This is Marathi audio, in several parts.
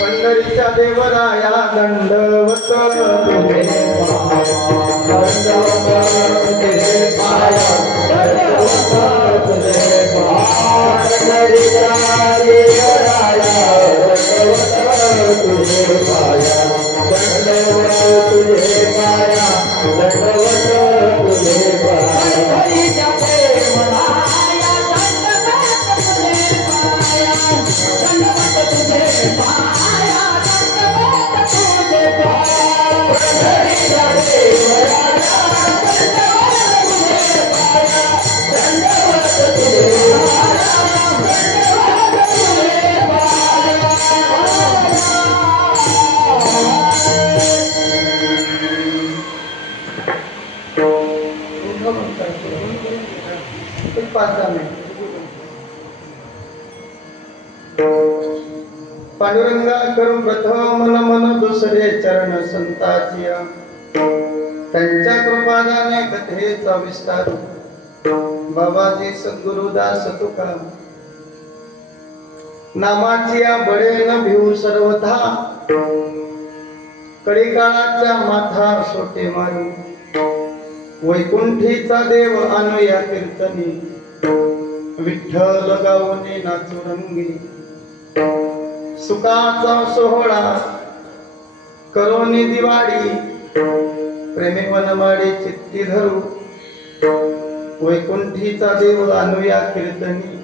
पंढरीच्या देवराया दंडवत तुझे पाया दंडवत तुझे पंढरीच्या देवराया दंडवत तुझे पाया दंडवत तुझे पाया दंडवत तुझे पांडुरंगा करून प्रथम नमन दुसरे चरण संताची त्यांच्या कृपादाने कथेचा विस्तार बाबाजी सद्गुरुदास तुका नामाची बळे न भिऊ सर्वथा कळीकाळाच्या माथा सोटे मारू वैकुंठीचा देव अनुया कीर्तनी विठ्ठल गावने नाचू रंगी सुखाचा सोहळा करोनी दिवाळी प्रेमे वनमाडी चित्ती धरू वैकुंठीचा देव अनुया कीर्तनी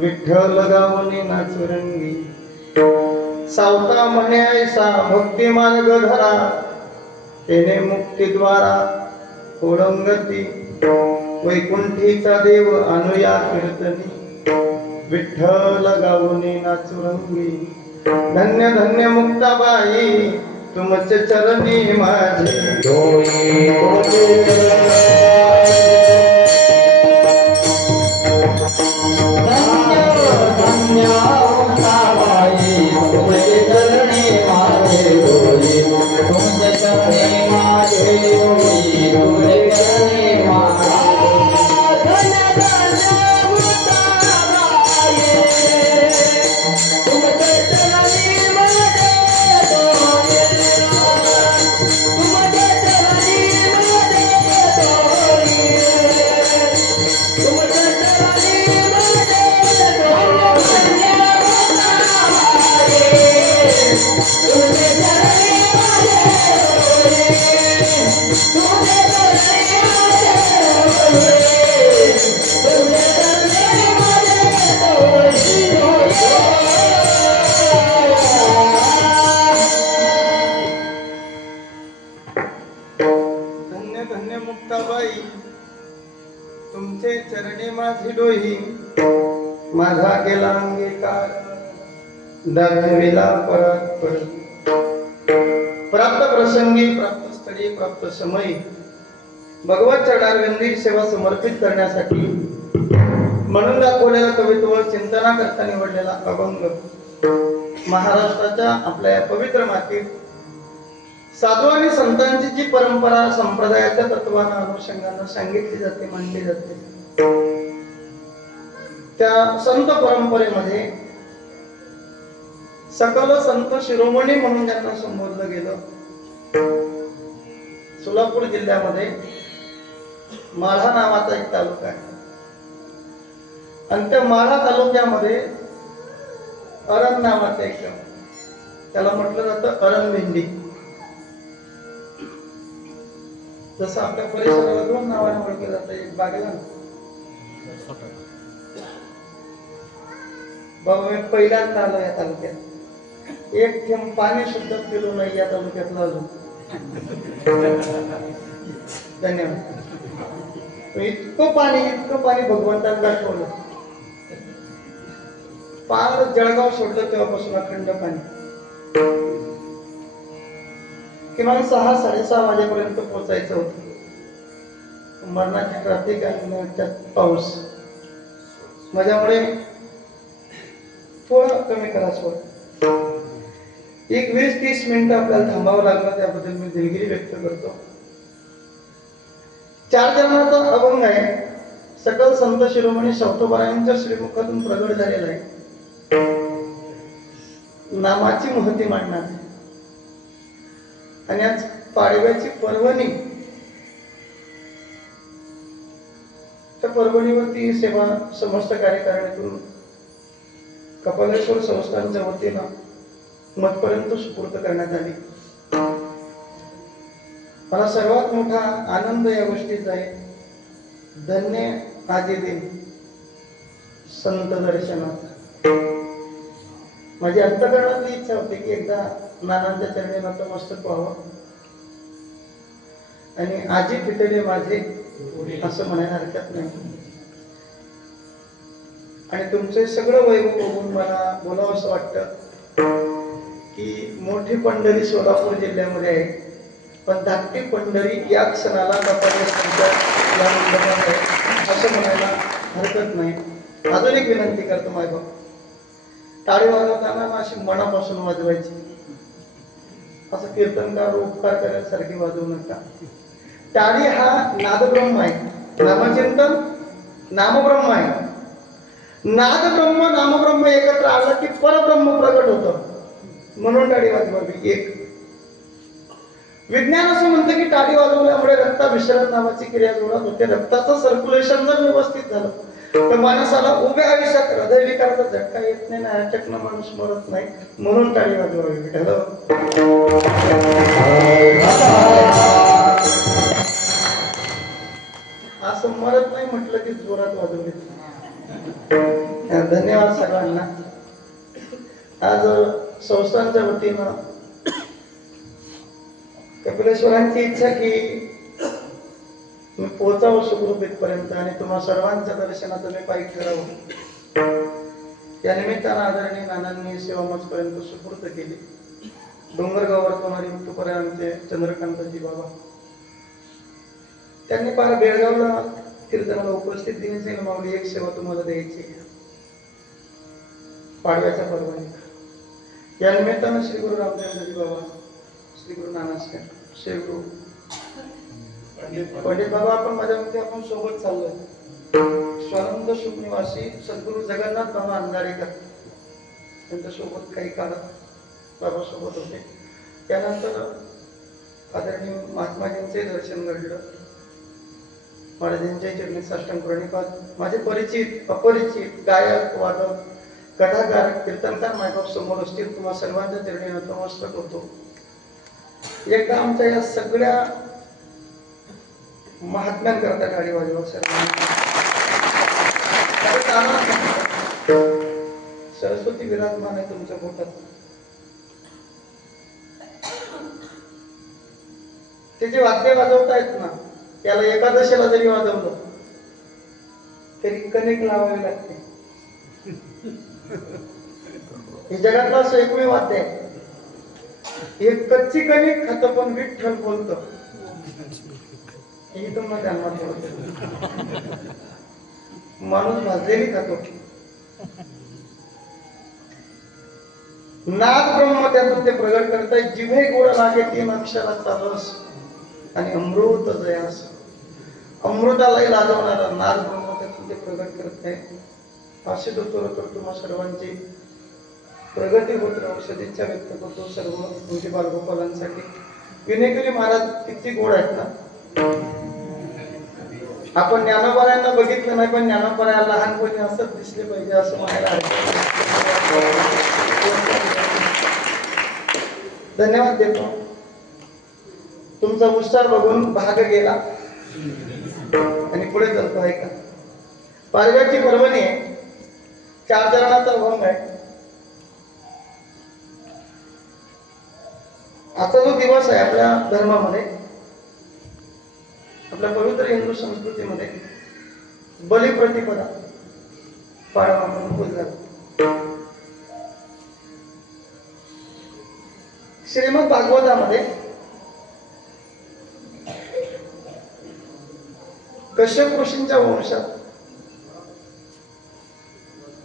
विठ्ठल गावने नाचू रंगी सावता म्हणे ऐसा भक्ती मार्ग धरा तेने मुक्तीद्वारा ओढंगती वैकुंठीचा देव अनुया कीर्तनी विठ्ठल गावने नाचू रंगी धन्य धन्य मुक्ताबाई तुमचे चरणी माझे डोळे धन्य धन्य मुक्ताबाई तुमचे चरणी माझे डोळे तुमचे चरणी माझे डोळे तुमचे चरणी माझे तुमचे चरणी माझी डोही माझा केला अंगीकार दाखविला परत प्राप्त प्रसंगी प्राप्त स्थळी प्राप्त समयी भगवत चरणारविंदी सेवा समर्पित करण्यासाठी म्हणून दाखवलेला कवित्व चिंतना करता निवडलेला अभंग महाराष्ट्राच्या आपल्या या पवित्र मातीत साधू आणि संतांची जी परंपरा संप्रदायाच्या तत्वानं अनुषंगानं सांगितली जाते मांडली जाते त्या संत परंपरेमध्ये सकल संत शिरोमणी म्हणून ज्यांना संबोधलं गेलं सोलापूर जिल्ह्यामध्ये माढा नावाचा एक तालुका आहे आणि त्या माढा तालुक्यामध्ये अरण नावाचं एक त्याला म्हटलं जातं अरणभिंडी जसं आपल्या परिसराला दोन नावाने ओळखलं जातं एक बागलाण बाबा मी पहिल्यांदा आलो या तालुक्यात एक थेंब पाणी सुद्धा पिलो नाही या तालुक्यातला अजून धन्यवाद इतकं पाणी भगवंताने दाखवलं पार जळगाव सोडलं तेव्हापासून अखंड पाणी किमान 6-6:30 वाजेपर्यंत पोहोचायचं होतं मरणाची ट्रॅफिक आणि त्यात पाऊस माझ्यामुळे थोडं कमी करा सोड एक 20-30 मिनिटं आपल्याला थांबावं लागलं, त्याबद्दल मी दिलगिरी व्यक्त करतो. 4 चरणाचा अभंग आहे, सकल संत शिरोमणी शाहतोबारायांच्या श्रीमुखातून प्रगट झालेला आहे. नामाची महती मांडणार आणि आज पाडव्याची पर्वणी, त्या पर्वणीवरती सेवा समस्त कार्यकारिणीतून कपालेश्वर संस्थानच्या वतीनं मठपर्यंत सुपूर्द करण्यात आली. मला सर्वात मोठा आनंद या गोष्टीचा आहे. धन्य आजी दिन संत दर्शनात. माझी अंतःकरणातली इच्छा होती की एकदा नानांच्या चरणी नतमस्तक व्हावं आणि आजी पितळे माझे असं म्हणायला हरकत नाही. आणि तुमचे सगळं वैभव बघून मला बोलावं असं वाटतं की मोठी पंढरी सोलापूर जिल्ह्यामध्ये आहे, पण धाकटी पंढरी या क्षणाला कपालेश्वरच्या या मंडपात आहे असं म्हणायला हरकत नाही. अजून एक विनंती करतो मायबाप, टाळी वाजवताना अशी मनापासून वाजवायची, असं कीर्तनकार उपकार करण्यासारखी वाजवू नका. टाळी हा नादब्रह्म आहे, नामचिंतन नामब्रह्म आहे. नादब्रह्म नामब्रह्म एकत्र आलं की परब्रह्म प्रकट होतं, म्हणून टाळी वाजवावी. एक विज्ञान असं म्हणतं की टाळी वाजवल्यामुळे रक्ताभिसरण नावाची क्रिया जोरात होते. रक्ताचं सर्क्युलेशन जर व्यवस्थित झालं तर माणसाला उभ्या आयुष्यात हृदयविकाराचा झटका येत नाही ना, अटकणं माणूस मरत नाही, म्हणून टाळी वाजवावी. विठ्ठल असं मरत नाही म्हटलं की जोरात वाजवली. धन्यवाद सगळ्यांना. आज संस्थांच्या वतीनं कपिलेश्वरांची इच्छा की मी पोहोचावं सुखरूपीतपर्यंत आणि तुम्हा सर्वांच्या दर्शनाचं मी पायी ठरावं, या निमित्तानं आदरणीय नानांनी सेवा मजपर्यंत सुपूर्द केली. डोंगरगावर तुम्हारी तुकारामांचे चंद्रकांतजी बाबा, त्यांनी फार बेळगावला कीर्तनाला उपस्थित देण्याची माऊली एक सेवा तुम्हाला द्यायची पाडव्याच्या पर्वणी. या निमित्तानं श्री गुरु रामचंद्रजी बाबा, श्री गुरु नानासाहेब, श्री गुरु पंडित बाबा, आपण माझ्यामध्ये आपण सोबत चाललोय. स्वानंद सुख निवासी सद्गुरु जगन्नाथ बाबा अंधारेकर त्यांच्या सोबत काही काळ बाबा सोबत होते. त्यानंतर आदरणीय महात्माजींचे दर्शन घडलं. महाराजांच्या चरणी साष्टांग प्रणिपात. माझे परिचित अपरिचित गायक वादक कथाकार कीर्तनकार मायबाप समोर असतील, तुम्हा सर्वांच्या चरणी नतमस्तक होतो. एकदा आमच्या या सगळ्या महात्म्यांकरता गाडी वाजवा सर्वांनी. सरस्वती विराजमान आहे तुमच्या पोटात. ते जे वाद्य वाजवतायत ना, त्याला एकादशीला जरी वाजवलं तरी कणिक लावावी लागते. हे जगातलं असं एकमेव वाद्य आहे. एक कच्ची कणिक खातं पण विठ्ठल बोलतं, हे तुम्हाला ध्यानात ठेवायचं. माणूस भाजलेली खातो. नाद ब्रह्म त्यातून ते प्रगट करतायत. जिभे गोड लागे 3 अक्षराचा रस आणि अमृत जयास. अमृतालाही लाजवणारा नाद ब्रह्म त्यातून ते प्रगट करताय. अशी तुम्हा सर्वांची प्रगती होत राहू सदिच्छा व्यक्त करतो सर्व तुमचे बालगोपालांसाठी. विनेकरी महाराज किती गोड आहेत ना. आपण ज्ञानोबारायांना बघितलं नाही, पण ज्ञानोबाराया लहानपणी असंच दिसले पाहिजे असं म्हणायला धन्यवाद देतो. तुमचा उत्साह बघून भाग गेला आणि पुढे चालतो. ऐका, पाडव्याची पर्वणी आहे, 4 चरणाचा अभंग आहे. आजचा जो दिवस आहे आपल्या धर्मामध्ये, आपल्या पवित्र हिंदू संस्कृतीमध्ये बलिप्रतिपदा पाडवा म्हणून बोलला जातो. श्रीमद भागवतामध्ये कश्यप ऋषींच्या वंशात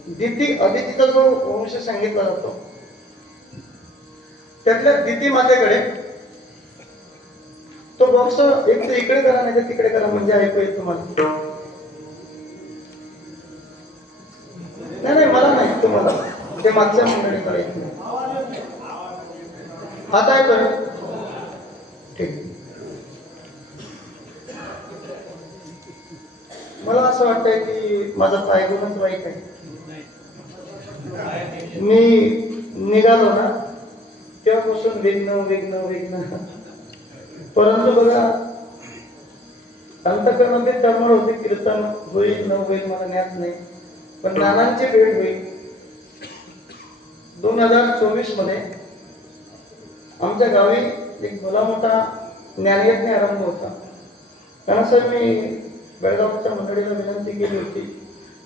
दिती अदितीचा जो वंश सांगितला जातो, त्यातल्या दिती मातेकडे तो बॉक्स एक तर इकडे करा नाही तर तिकडे करा म्हणजे ऐकू येईल तुम्हाला. नाही नाही मला नाही, तुम्हाला ते मागच्या मंडळीकडे ऐकू. आता येतोय? ठीक. मला असं वाटतंय की माझा पायगुणच वाईट आहे. मी निघालो ना तेव्हापासून विघ्न विघ्न विघ्न. परंतु बघा अंतकरणामध्ये तळमळ होते, कीर्तन होईल न होईल मला ज्ञात नाही, पण नानांची भेट होईल. 2024 मध्ये आमच्या गावी एक भला मोठा ज्ञानयज्ञ आरंभ होता. त्यानुसार मी बेळगावच्या मंडळीला विनंती केली होती,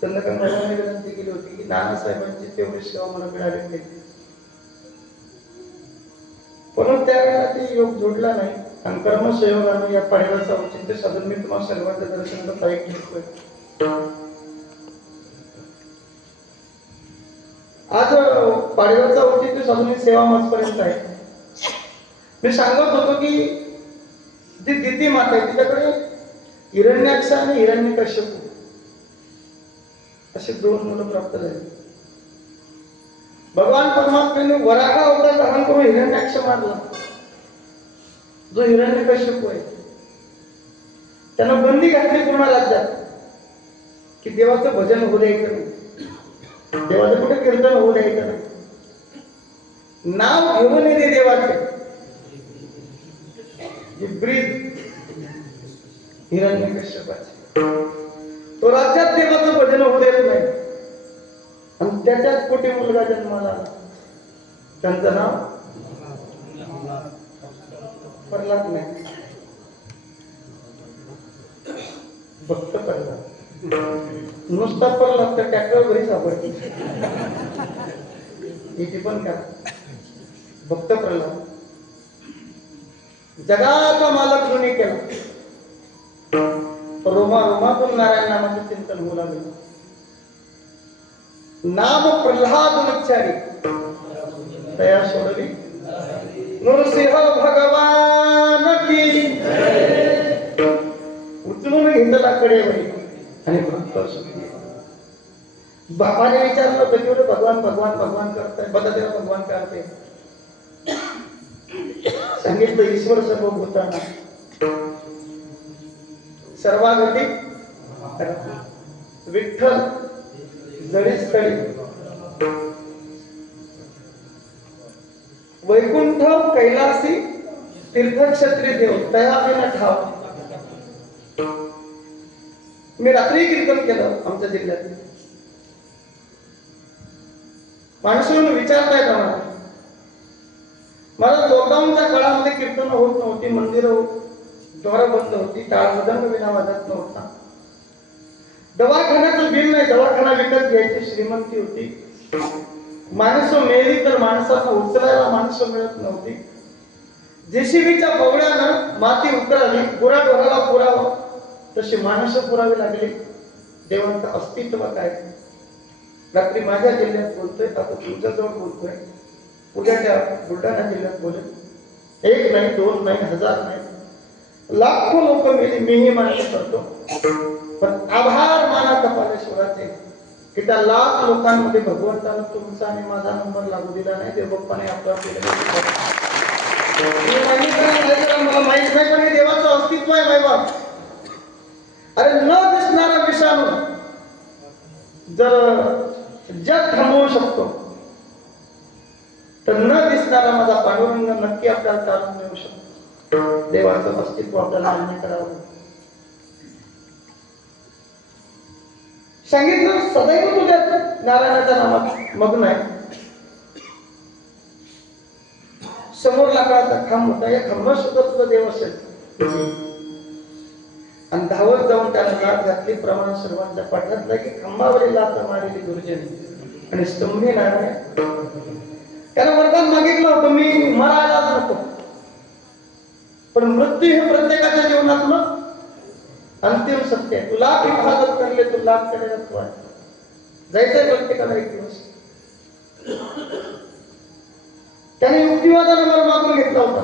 चंद्रकांत दादांनी विनंती केली होती की नानासाहेबांची तेवढी सेवा मला मिळाली पाहिजे. परंतु त्यावेळेला ती योग जोडला नाही आणि कर्मसंयोगाने या पाडव्याचा औचित्य साधून मी तुम्हाला सर्वांच्या दर्शनाचा पायक घेतोय. आज पाडव्याचा औचित्य साधून सेवा माझपर्यंत आहे. मी सांगत होतो की जी दिती माता आहे तिच्याकडे हिरण्याक्ष आणि हिरण्यकश्यप असे 2 मुलं प्राप्त झाले. भगवान परमात्म्याने वराह अवतार धारण करून हिरण्याक्ष मारला, जो हिरण्यकश्यप आहे. त्याला बंदी घातली पूर्ण राज्यात की देवाचं भजन होऊ द्यायचं नाही, देवाचं कुठे कीर्तन होऊ द्यायचं नाही, नाव घेऊन येते देवाचे. ब्रीद हिरण्यकश्यपाचे तो राज्यात देवाचं भजन होऊ देत नाही आणि त्याच्याच पोटी मुलगा जन्माला आला. त्यांचं नाव प्रल्हाद नाही, भक्त प्रल्हाद. नुसता प्रल्हाद तर ट्रॅक्टर घरी सापडते इथे पण करा. भक्त प्रल्हाद जगाचा मालक कोणी केला. रोमा रोमातून नारायण नामाचे चिंतन होऊ लागले. नाम प्रल्हाद उच्चारी दया सोडली नरसिंह भगवान की. उचलून घेतला कडेवरी आणि भक्त सुखी. बाबाने विचारलं तर केवढं भगवान भगवान भगवान करताय, बघा त्याला भगवान करते. सांगितलं ईश्वर सर्वभूतांना सर्वागती विठ्ठल जडीस्थळी वैकुंठ कैलासी तीर्थक्षेत्री देव तयाबीन ठाव. मी रात्री कीर्तन केलं आमच्या जिल्ह्यात. माणसून विचारतायत आम्हाला. मला लॉकडाऊनच्या काळामध्ये कीर्तन होत नव्हती, मंदिरं द्वार बंद होती, टाळमृदंग विना वाजत नव्हता, दवाखान्याचं बिल नाही, दवाखाना विकत घ्यायची श्रीमंती होती. माणसं मेली तर माणसांना उचलायला माणसं मिळत नव्हती. जेसीबीच्या पवड्यानं माती उतरली, गुराढोराला पुरावं तशी माणसं पुरावी लागली. देवाचं अस्तित्व काय. रात्री माझ्या जिल्ह्यात बोलतोय, आता तुमच्याजवळ बोलतोय, उद्याच्या बुलढाणा जिल्ह्यात बोलेल. 1 नाही 2 नाही 1000 नाही, लाखो लोक मेली, मीही मान्य करतो. पण आभार माना कपालेश्वराचे की त्या लाख लोकांमध्ये भगवंतानं तुमचा आणि माझा नंबर लागू दिला नाही. देवबाप्पाने आपला मला माहित नाही पण हे देवाचं अस्तित्व आहे बाबा. अरे न दिसणारा विषाणू जर जग थांबवू शकतो तर न दिसणारा माझा पांडुरंग नक्की आपल्याला तारून मिळू शकतो. देवाचं अस्तित्व आपल्याला मान्य करावं. सांगितलं सदैव तुझ्या नारायणाच्या नामात मग्न आहे. समोर लाकडाचा खांब होता, या खांबात सुद्धा तुझा देव असेल. आणि धावत जाऊन त्याला लाट घातली. प्रमाण सर्वांच्या पाठ्यातला की खांबावरील लाथ मारली दुर्जनी आणि स्तंभी नारायण. त्याला वरदान मागितलं होतं मी मरायलाच नको, पण मृत्यू हे प्रत्येकाच्या जीवनातलं अंतिम सत्य आहे. तू लाख हिफाजत करले, तू लाख कडेला तू आहे. जायचंय प्रत्येकाला एक दिवस. त्याने युक्तिवादाने मला मागून घेतला होता.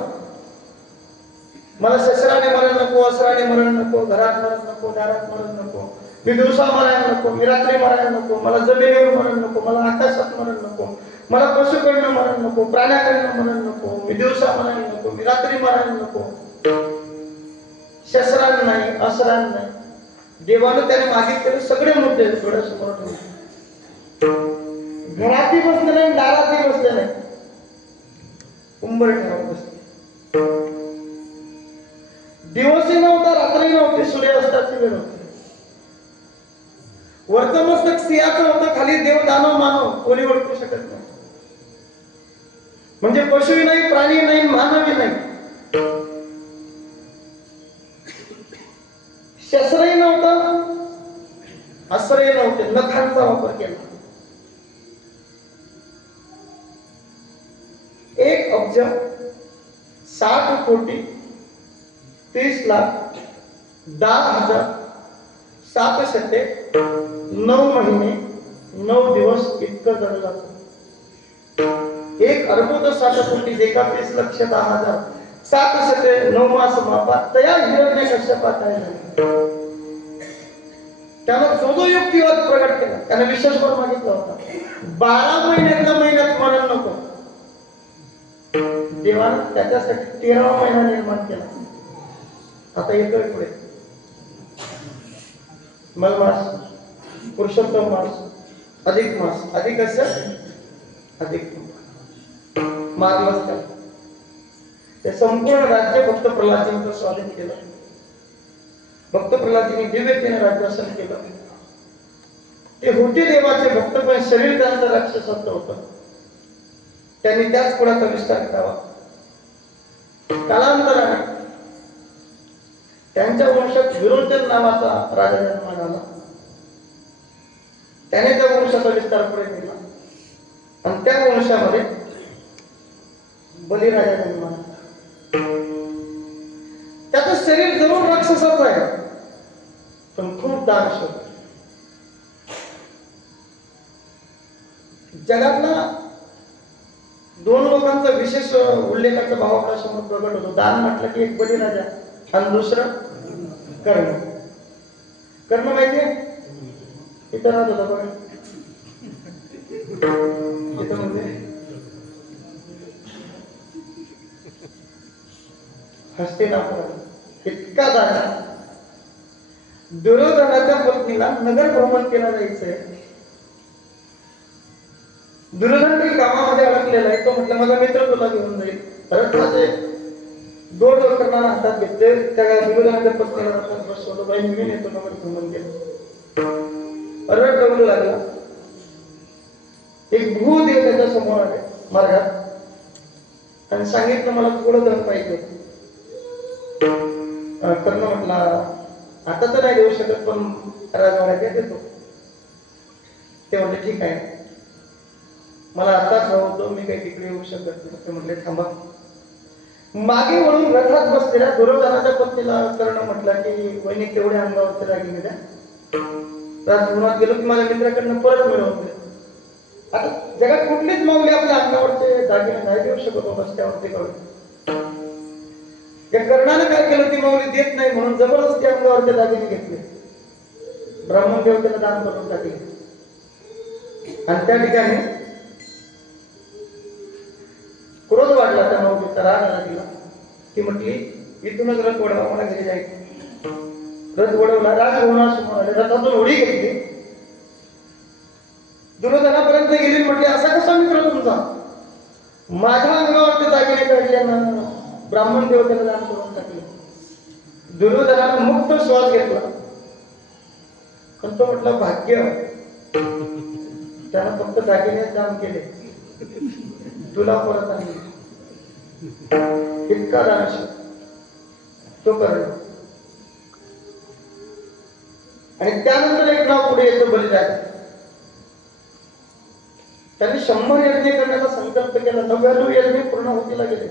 मला शस्त्राने मरण नको, अस्त्राने मरण नको, घरात मरण नको, दारात मरण नको, मी दिवसा मरायला नको, मी रात्री मरायला नको, मला जमिनीवर मरण नको, मला आकाशात मरण नको, मला पशुकडनं मरण नको, प्राण्याकडनं मरण नको, मी दिवसा मरायला नको, मी रात्री मरायला नको. शस्त्रान नाही, अस्त्रान नाही. देवानं त्याने मागितलेले सगळे मुद्दे डोळ्यासमोर ठेवले. घरातही बसले नाही, दारातही बसले नाही, उंबरठ्यावर बसले. दिवसही नव्हता, रात्री नव्हती, सूर्यास्ताची वेळ होती. वरचं मस्तक सिंहाचं होतं, खाली देव दानव मानव कोणी ओळखू शकत नाही. म्हणजे पशुही नाही, प्राणी नाही, मानवी नाही. शस्त्रही नव्हतं, अस्त्रही नव्हते, नखांचा वापर केला. 1,60,30,10,000,709 महिने 9 दिवस इतकं जगलं जातं. 1,30,60,30,10,000,709 मापा तया हिरण्यकश्यपात आहे. त्यानं जो युक्तिवाद प्रगट केला, त्याने विशेषवर मागितला होता 12 महिन्यात मरण नको. देवानं त्याच्यासाठी 13वा महिना निर्माण केला. आता येतोय पुढे मलमास, पुरुषोत्तम मास, अधिक मास. अधिक मार्गच त्याला ते संपूर्ण राज्य भक्त प्रल्हादजींचं स्वाधीन केलं. भक्त प्रल्हादजींनी दिव्यतेने राज्यासन केलं. ते होते देवाचे भक्त, पण शरीर त्यांचं राक्षसत्व होतं. त्यांनी त्याच कुळाचा विस्तार करावा. कालांतराने त्यांच्या वंशात विरोचन नावाचा राजा जन्माला आला. त्याने त्या वंशाचा विस्तार पुढे केला आणि त्या वंशामध्ये बलिराजा जन्माला. त्याचं शरीर जरूर राक्षसाचं आहे, पण खूप दानशूर. जगातला 2 लोकांचा विशेष उल्लेखाचा भाव आपल्या समोर प्रगट होतो. दान म्हटलं की एक बलिराजा आणि दुसरं कर्ण. कर्ण माहितीये? इथं राहत होता बघा, इथं म्हणजे हस्तिनापुर. इतका दान. दुर्योधनाच्या पत्नीला नगर भ्रमण केला जायचंय. दुर्योधन काही कामामध्ये अडकलेला आहे. तो म्हटलं माझा मित्र तुला घेऊन जाईल. रथाचे दोर करणारा हातात घेतले. त्या दुर्योधनाच्या पत्नीला रथात बसवलं. बाई मी नेतो नगर भ्रमण केलं. रथ डबलू लागला. एक भूदेव त्याच्या समोर आले मार्गात आणि सांगितलं मला थोडं धन पाहिजे. कर्ण म्हटला आता तर नाही देऊ शकत, पण राजवाड्यात देतो. ते म्हटले ठीक आहे, मला आताच हवं होतं, मी काही तिकडे येऊ शकत नाही. ते म्हटले थांबा. मागे वळून रथात बसलेल्या दुर्योधनाच्या पत्नीला कर्ण म्हटला की वहिनी तेवढ्या अंगावरचे दागिने द्या. राजभवनात गेलो की माझ्या मित्राकडनं परत मिळवून दे. आता जगात कुठलीच माऊली आपल्या अंगावरचे दागिने नाही देऊ शकत रस्त्यावरती कळून. या कर्णाने काय केलं, ती माऊली देत नाही म्हणून जबरदस्ती अंगावरचे दागिने घेतले. ब्राह्मण देवतेला दान करून टाकले. आणि त्या ठिकाणी क्रोध वाढला त्या माऊलीचा, राग आला तिला. ती म्हटली इथूनच रथ वडवा, मला घरी जायचं. रथ वडवला. राजभवनासमोर आले. रथातून उडी घेतली. दुर्योधनापर्यंत गेली. म्हटले असा कसा मित्र तुमचा, माझ्या अंगावरचे दागिने काढले, ब्राह्मण देवतेला दान करून टाकले. दुर्योधनाने मुक्त श्वास घेतला. पण तो म्हटलं भाग्य, त्यानं फक्त दागिने दान केले, तुला परत आणले. इतका दानशूर तो कर्ण. आणि त्यानंतर एक नाव पुढे येतो बलिराजा. त्यांनी 100 यज्ञ करण्याचा संकल्प केला. 99 यज्ञ पूर्ण होतीला गेले.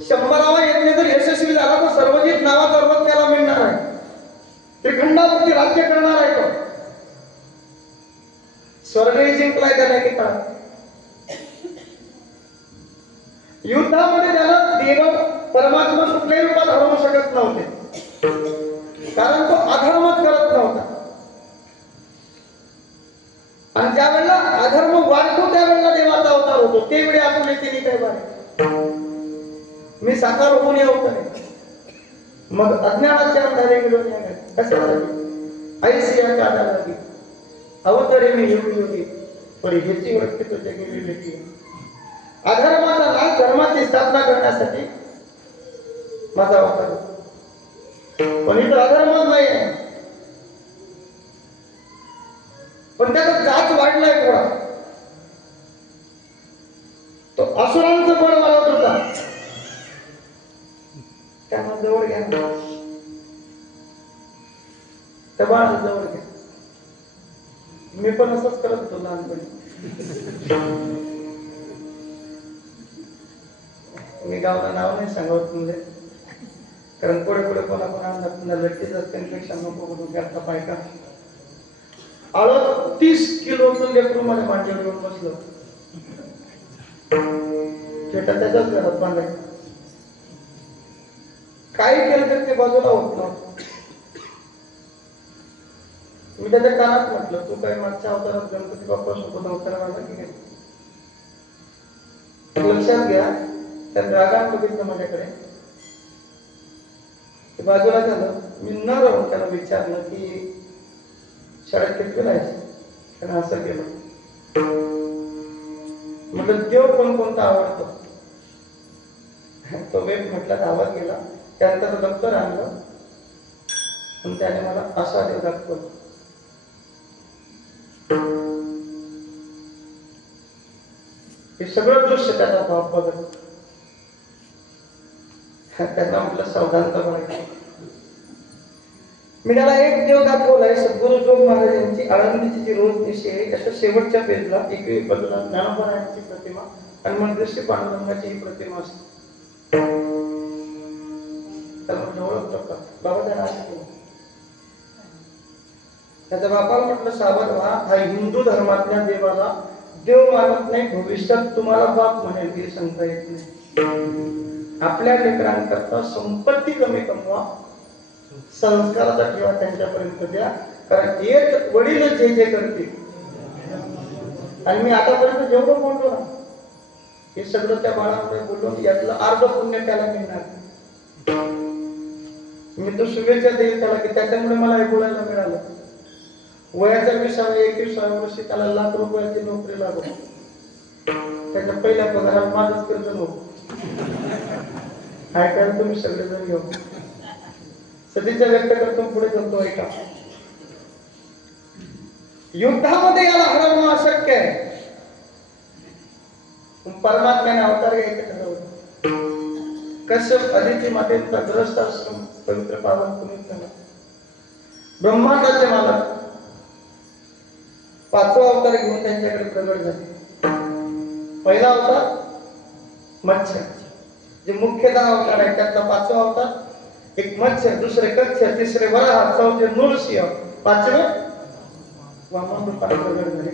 100वा यज्ञ जर यशस्वी झाला तर सर्वजित नावाचा पर्वत त्याला मिळणार आहे. त्रिखंडावरती राज्य करणार आहे. तो स्वर्गही जिंकलाय त्याने एका. नव्हते, कारण तो अधर्मच करत नव्हता. आणि ज्या वेळेला अधर्म वाढतो त्यावेळेला देवाचा अवतार होतो. ते वेळी आपण येते काय बारे मी साकार होऊन येऊ नाही. मग अज्ञानाच्या अंधारे मिळून या कशासाठी ऐसी या काढा लागी अवतरे मी योगी योगी पण ह्याची ओळख तुझ्या गेलेली. अधर्माचा नाश धर्माची स्थापना करण्यासाठी माझा अवतार होतो. पण इथं अधर्मच नाही आहे, पण त्याचा जाच वाढलाय थोडा. तो असुरांचं बळ वाढवत होता. त्यांना जवळ घ्या, त्या बाळाला जवळ घ्या. मी पण असंच करत होतो लहानपणी. मी गावाला नाव नाही सांगत म्हणजे, कारण पुढे पुढे कोणा कोणा लटकीच त्यांच्यापेक्षा नको म्हणून घ्यायचा पायका. 38 किलोचं लेकरू माझ्या मांडीवर येऊन बसलं. छोटा त्याच्याच घरात बांधायचं. काय केलं तर ते बाजूला होत नव्हतं. मी त्याच्या कानात म्हटलं, तू काय मागच्या अवतारात गणपती बाप्पा सोबत अवतार आला की नाही? लक्षात घ्या. त्या रागात बघितलं माझ्याकडे, बाजूला झालं. मी न राहून त्याला विचारलं की शाळेत किती राहायचं? त्यानं असं केलं. म्हटलं देव कोणता आवडतो? तो वेळ म्हटला, आवाज गेला. त्यानंतर दप्तर आणलं आणि त्याने मला असा देव दाखवला. हे सगळं दृश्य त्याचा भाव बघत. त्यांना म्हटलं सावधानता बाळगा. मी त्याला एक देव दाखवलाय, सद्गुरु जोग महाराज यांची आळंदीची जी रोज निशी आहे त्याच्या शेवटच्या पेजला 21 बाजूला ज्ञानोबरायांची प्रतिमा आणि मग श्री पांडुरंगाची ही प्रतिमा असते. त्याला म्हटलं ओळखतो का? बाबा त्याला त्याच्या बापाला म्हटलं सावध व्हा, हा हिंदू धर्मातल्या देवाला देव मानत नाही, भविष्यात तुम्हाला बाप म्हणेल हे सांगता येत नाही. आपल्या लेकरांकरता संपत्ती कमी कमवा, संस्काराचा ठेवा त्यांच्यापर्यंत द्या. कारण एक वडील जे जे करतील, आणि मी आतापर्यंत जेवढं बोललो ना हे सगळं त्या बाळाकडे बोललो, यातलं अर्ध पुण्य त्याला मिळणार. मी तो शुभेच्छा देईल त्याला की त्याच्यामुळे मला हे बोलायला मिळालं. वयाच्या 20-21 वर्षी त्याला लाख रुपयाची नोकरी लागू. त्याच्या पहिल्या पगारात माझंच कर्ज नव्हतं. ऐकायला तुम्ही सगळेजण घेऊ. सदिच्छा व्यक्त करतो, पुढे जातो. ऐका, युद्धामध्ये याला हरवणं अशक्य आहे. परमात्म्याने अवतार घ्यायचं ठरवलं. कश्यप आदिती मातेचा ग्रस्त आश्रम पवित्र पावन पुनीत झाला. ब्रह्मांडाचे मालक 5वा अवतार घेऊन त्यांच्याकडे प्रगट झाले. पहिला अवतार मत्स्य, जे मुख्यतः अवतार आहे त्यातला 5वा अवतार एक मत्स्य, दुसरे कच्छ, तिसरे वराह, चौथे नृसिंह, 5वे वामन रूपाने प्रगट झाले.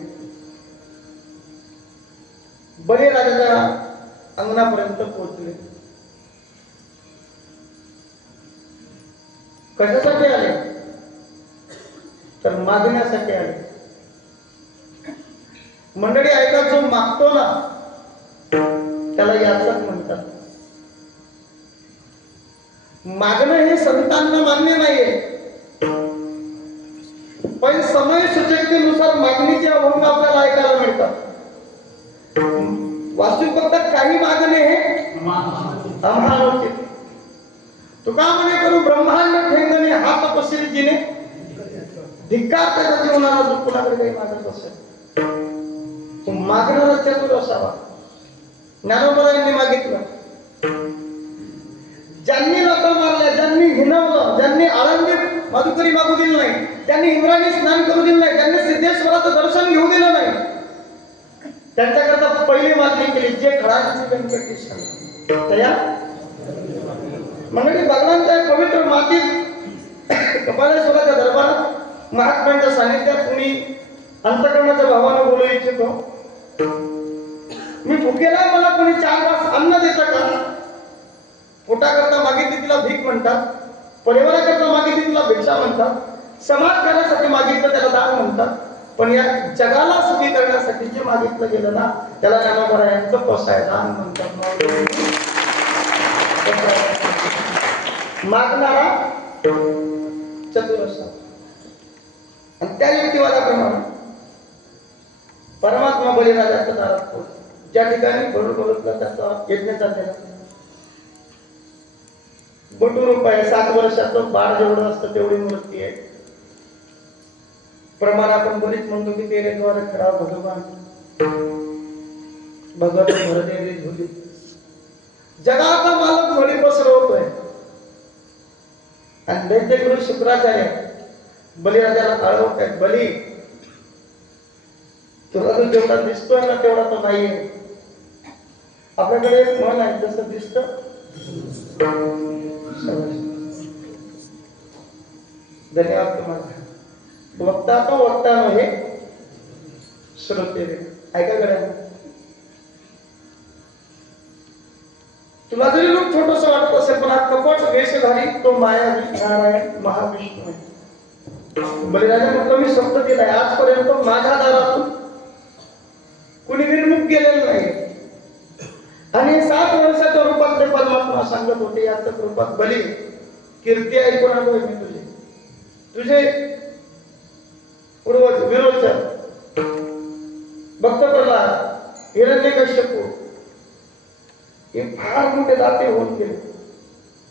बळीराजाच्या अंगणापर्यंत पोहोचले. कशासाठी आले? तर मागण्यासाठी आले. मंडळी ऐका, जो मागतो ना त्याला याचक म्हणतात. मागणं हे संतांना मान्य नाहीये, पण समय सूचकतेनुसार मागणीचे अभंग आपल्याला ऐकायला मिळतात. वास्तविक बघतात काही मागणे हे अमहानोचित. तुका म्हणे करू ब्रह्मांड ठेंगणे हात पसिरजीने, धिक्कार त्याच्या जीवनाला जो कुणाकडे काही मागत असेल. मागणारा चतुर असावा. ज्ञानोबरायांनी मागितलं. ज्यांनी लोक मारल्या, ज्यांनी हिणवलं, ज्यांनी आळंदीत मधुकरी मागू दिलं नाही, ज्यांनी इंद्रायणी स्नान करू दिलं नाही, ज्यांनी सिद्धेश्वराचं दर्शन घेऊ दिलं नाही, त्यांच्याकरता पहिली मागणी केली, जे खळांची व्यंकटेश तया. मंडळी, भगवानच्या पवित्र मातीत कपालेश्वराच्या दरबारात महात्म्यांच्या सानिध्यात तुम्ही अंतकरणाच्या भावानं बोलू इच्छितो. मी भुकेला, मला कोणी 4 घास अन्न देतं का? पोटाकरता मागितली तिला भीक म्हणतात. परिवाराकरता मागितली तुला भिक्षा म्हणतात, समाज करण्यासाठी मागितलं त्याला दान म्हणतात, पण या जगाला सुखी करण्यासाठी जे मागितलं गेलं ना त्याला ज्ञानोबा पोसाय दान म्हणतात. मागणारा चतुर असतात. आणि त्या युक्तिवादाप्रमाणे परमात्मा बळीराजाच्या दारात पोहोचला. ज्या ठिकाणी बरोबरला त्याचा यज्ञ चाललेला, बटू रुपये 7 वर्षाचं बाळ जेवढं असतं तेवढी मूर्ती आहे. प्रमाण आपण बरीच म्हणतो की तेरे द्वारे खरा भगवान भगत भरदे रे झोली. जगाचा मालक झोली पसरवतोय. आणि दैत्यगुरु शुक्राचार्य बलिराजाला कळवत आहेत, बली तुला जो जेवढा दिसतोय ना तेवढा तो नाहीये. आपल्याकडे एक म्हण आहे, जसं दिसतं धन्यवाद तुम्हाला. वक्ता तो वक्ता नव्हे श्रोते रे. ऐका गड्या, तुला जरी रूप छोटस वाटत असेल पण हा कपट वेशधारी तो मायावी नारायण महाविष्णू आहे. बलिराजा म्हटलं मी शब्द दिलाय, आजपर्यंत माझ्या दारातून कुणी निर्मुख गेलेलं नाही. आणि 7 वर्षाच्या रूपात ते परमात्मा सांगत होते, याच रूपात बली कीर्ती ऐकून आलोय मी तुझे. तुझे पूर्वज विरोचन, भक्त प्रल्हाद, हिरण्यकश्यपू हे फार मोठे दाते होऊन गेले.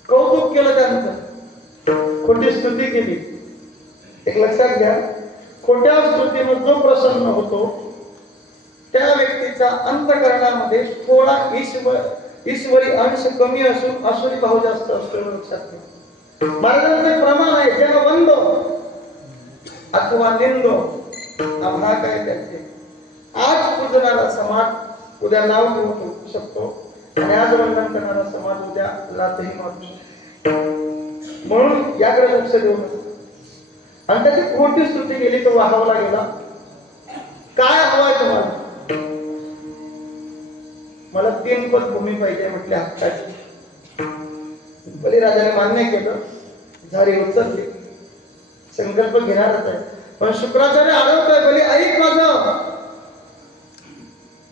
कौतुक केलं त्यांचं, खोटी स्तुती केली. एक लक्षात घ्या, खोट्या स्तुतीनं जो प्रसन्न होतो त्या व्यक्तीचा अंतःकरणामध्ये थोडा ईश्वरी अंश कमी असून आसुरी भाव जास्त असतो. लक्षात घ्या. महाराजांचे प्रमाण आहे, जन वंदो अथवा निंदो आम्हा काय त्याचे. आज पूजणारा समाज उद्या नाव घेऊ शकतो आणि आज वंदन करणारा समाज उद्या लातही मारू शकतो. म्हणून याकडे लक्ष देऊ नका. आणि त्याची खोटी स्तुती गेली तर वाहावला गेला. काय हवाय तुम्हाला? मला 3 पद भूमी पाहिजे म्हटले हक्काची. बलिराजाने मान्य केलं, झारी उचलली, संकल्प घेणारच आहे. पण शुक्राचार्य आढळतोय, बली ऐक माझं,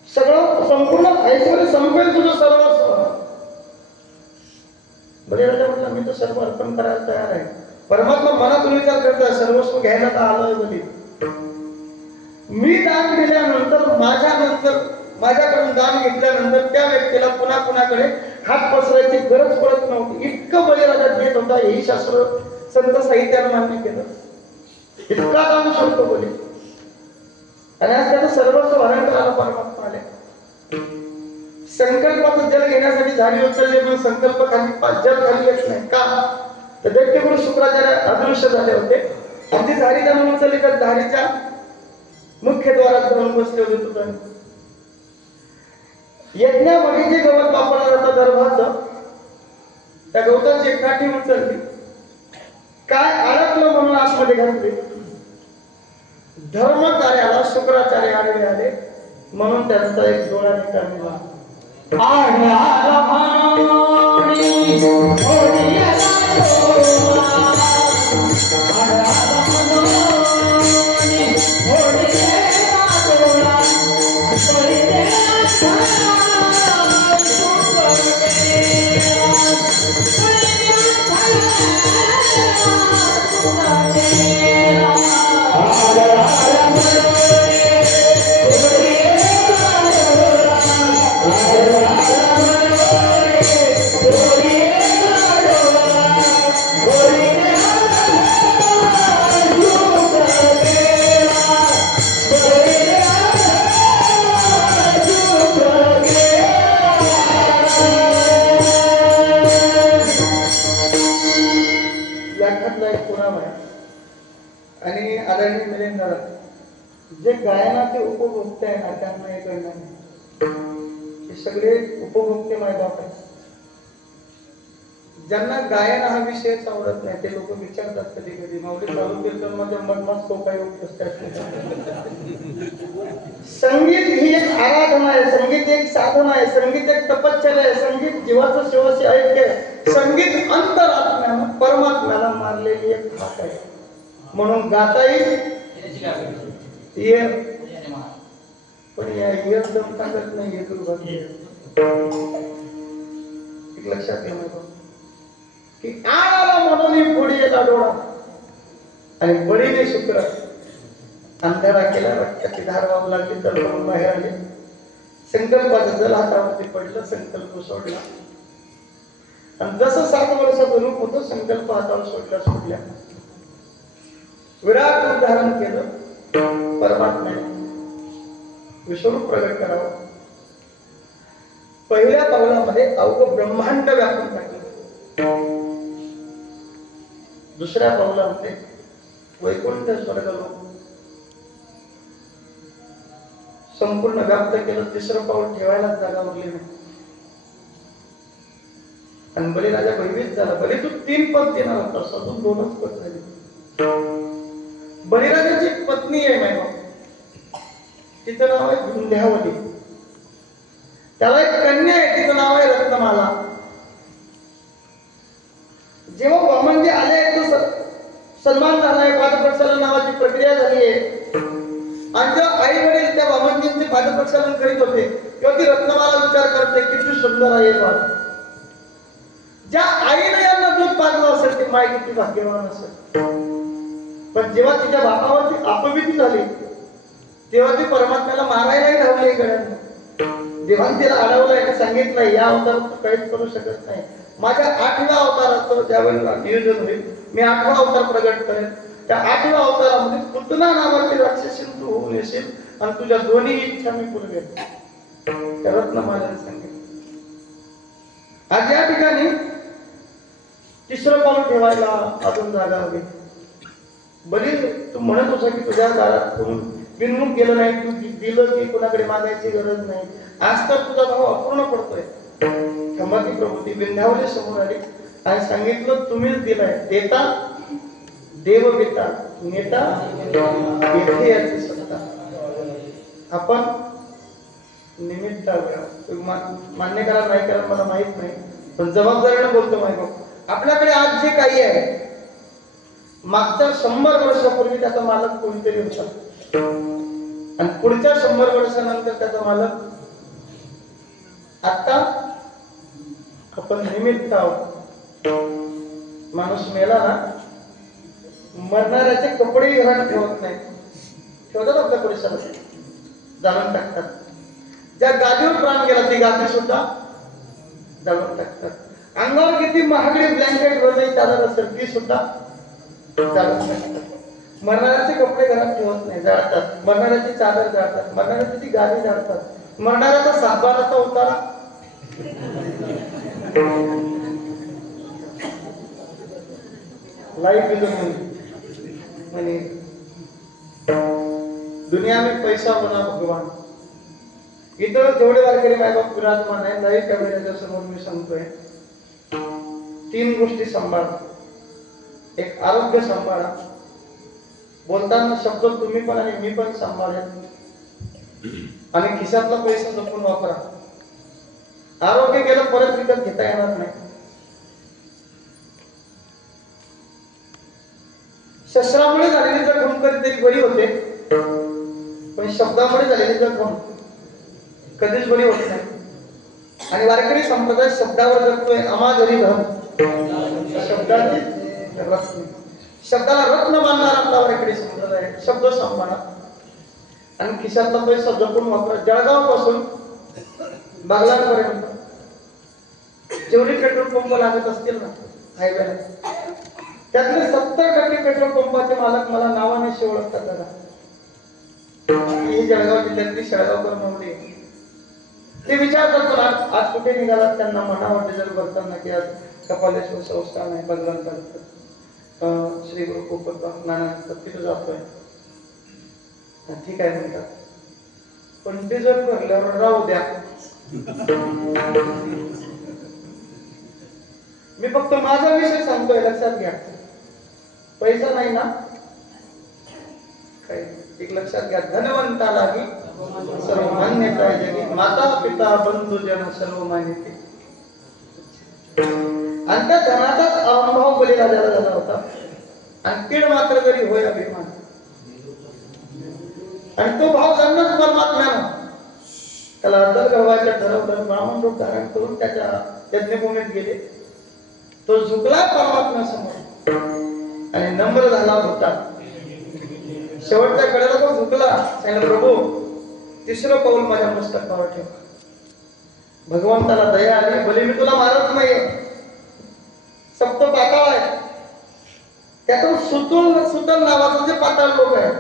सगळं संपूर्ण ऐश्वर संपेल तुझं सर्वस्व. बलिराजा म्हटलं मी तर सर्व अर्पण करायला तयार आहे. परमात्मा मनातून विचार करतोय, सर्वस्व घ्यायला तर आलोय बली. मी दान दिल्यानंतर माझ्याकडून दान घेतल्यानंतर त्या व्यक्तीला पुन्हा कुणाकडे हात पसरायची गरज पडत नव्हती. इतकं बलिराजा देत होता. हेही शास्त्र संत साहित्यानं मान्य केलं. इतका दान शकतो बली. आणि आज त्याचं सर्वस्व हरण करायला परमात्मा आले. संकल्पाचं जल घेण्यासाठी झाडी उचलली, पण संकल्प जल खाली येत नाही. का तर दैत्यगुरु शुक्राचार्य अदृश्य झाले होते. आणि ती झाडी त्यांना उचलली तर झाडीच्या मुख्य द्वारात जाऊन बसले होते. तुझं यज्ञामध्ये जे गवत वापरलं जातं दर्भाचं, त्या गवताची एक काठी उचलली, काय अडकलं म्हणून आतमध्ये घातले. धर्मकार्याला शुक्राचार्य आडवे आले म्हणून त्यांचा एक डोळा निकामी झाला. आणि आदरणीय मिलिंदर जे गायनाचे उपभोक्ते आहे ना त्यांना हे कळणार, हे सगळे उपभोक्ते माहीत आहेत. ज्यांना गायन हा विषयच आवडत नाही ते लोक विचारतात कधी कधी, माऊली चालू कीर्तन मध्ये मधमाच तो काय संगीत ही एक आराधना आहे, संगीत एक साधना आहे, संगीत एक तपश्चर्या आहे, संगीत जीवाचं शेवटचे ऐक्य आहे, संगीत अंतरात्म्यानं परमात्म्याला म्हणून गाता येईल पण या दम टाकत नाही दुर्भाग्य. एक लक्षात घ्या की आला म्हणून पुढे येला डोळा आणि बळीने शुक्र अंधारा केला. रक्ताची धार वाहू लागली तर बाहेर आले. संकल्पाचं जल हातावरती पडलं. संकल्प सोडला आणि जसं 7 वर्षाचं रूप होतं संकल्प हातावर सोडल्या विराट रूप धारण केलं. परमात्म्याने विश्वरूप प्रगट करावं. पहिल्या पावलामध्ये अवघं ब्रह्मांड व्यापून टाकलं. दुसऱ्या पावलामध्ये वैकुंठ स्वर्गलोक संपूर्ण व्याप्त केलं. तिसरं पाऊल ठेवायला जागा उरली नाही आणि बलिराजा भयभीत झाला. बली तू 3 पद देणार होता, अजून 2च पद झाली. बलिराजाची पत्नी आहे मायबा, तिचं नाव आहे विंध्यावली. त्याला एक कन्या आहे, तिचं नाव आहे रत्नमाला. जेव्हा वामनजी आले तो सन्मान झालाय, पादप्रक्षालन नावाची प्रक्रिया झाली आहे आणि जेव्हा आई वडील त्या वामनजींचे पादप्रक्षालन करीत होते तेव्हा ती रत्नमाला विचार करते किती सुंदर आहे बाळ. ज्या आईने यांना दूध पाजलं असेल ती माय किती भाग्यवान असेल. पण जेव्हा तिच्या बापावरती अपविती झाली तेव्हा ती परमात्म्याला मारायलाही धावली गड्यांना. देवान तिला अडवलंय आणि सांगितलंय या अवतारात तू काहीच करू शकत नाही. माझ्या 8व्या अवताराचं ज्यावेळेला नियोजन होईल मी 8वा अवतार प्रगट करेन. त्या 8व्या अवतारामध्ये पुतना नावाची राक्षसी तू होऊन येशील आणि तुझ्या दोन्ही इच्छा मी पुरवेन. त्या रत्नमालेने सांगितलं. आज या ठिकाणी तिसरं पाऊल ठेवायला अजून जागा हवी. बली तू म्हणत होता की तुझ्या दारात कोण बिनमुख गेलं नाही, तू दिलं की कोणाकडे मागायची गरज नाही. आज तर तुझा भाव अपूर्ण पडतोय. खंबाती प्रभूती विंध्यावली समोर आली आणि सांगितलं तुम्हीच दिलाय. देता देव पिता नेता येथे याची सत्ता. आपण निमित्त मान्य करा नाही करा मला माहित नाही पण जबाबदारीने बोलतो माहिती. आपल्याकडे आज जे काही आहे मागच्या 100 वर्षापूर्वी त्याचा मालक कोणीतरी होता आणि पुढच्या 100 वर्षानंतर त्याचा मालक. आता आपण निमित्त आहोत. माणूस मेला ना मरणाऱ्याचे कपडेही घरात ठेवत नाही. ठेवतात आपल्या परिसरात, जाळून टाकतात. ज्या गादीवर प्राण गेला ती गादी सुद्धा जाळून टाकतात. अंगावर किती महागडी ब्लँकेट वरही चादर असेल ती सुद्धा जाळून टाकतात. मरणाऱ्याचे कपडे घरात ठेवत नाही, जाळतात. मरणाऱ्याची चादर जाळतात. मरणाऱ्याची ती गादी जाळतात. मरणाऱ्याचा सातबाराचा उतारा लाईफ इज म्हणे दुनिया में पैसा बना भगवान. इथं जेवढे वारकरी मायबाप विराजमान आहे लाईव्ह कॅमेऱ्याच्या समोर मी सांगतोय 3 गोष्टी सांभाळा. एक आरोग्य सांभाळा. बोलताना शब्द तुम्ही पण आणि मी पण सांभाळेल. आणि खिशातला पैसा जपून वापरा. आरोग्य गेलं परत विकत घेता येणार नाही. शस्त्रामुळे झालेली जखम कधीतरी बरी होते पण शब्दामुळे झालेली जखम कधीच बरी होत नाही. आणि वारकरी संप्रदाय शब्दावर जगतोय. अमाधरी धन शब्दाने रत्न. शब्दाला रत्न मानणारा आपला वारकरी संप्रदाय. शब्द सांभाळा आणि खिशातला पैसा जपून वापरा. जळगाव पासून बागलांपर्यंत जेवढे पेट्रोल पंप लागत असतील ना हायवेला त्यातले 70% पेट्रोल पंपाचे मालक मला नावाने ओळखतात. दादा ही जळगाव जिल्ह्यातली शेळगावकर मावळी. ते विचार करतो आज कुठे निघालात त्यांना म्हणावं डिझेल भरताना की आज कपालेश्वर संस्थान आहे बदलांतर श्री गुरु गोपत नाना तिथे जातोय. ठीक आहे म्हणतात पण डिझेल भरल्यावर राहू द्या. मी फक्त माझा विषय सांगतोय लक्षात घ्या. पैसा नाही ना काय एक लक्षात घ्या. धनवंताला की सर्व मान्यता आहे जगी. माता पिता बंधू जन सर्व मान्यते. आणि त्या धनाचाच अनुभव बलिराजाला झाला होता आणि तीड मात्र तरी होय अभिमान. आणि तो भाव जाणच परमात्म्यानं त्याला अंतर्गर्भाच्या ठरवलं, ब्राह्मण रूप धारण करून त्याच्या यज्ञभूमीत गेले. तो झुकला परमात्म्यासमोर आणि नम्र झाला होता. शेवटच्या कडेला तो झुकला, सांगितलं प्रभू तिसरं पाऊल माझ्या मस्तकावर ठेवा. भगवंताला दया आली, भले मी तुला मारत नाहीये, सप्त पाताळ आहे, त्यातून सुतल नावाचं जे पाताळ लोक आहे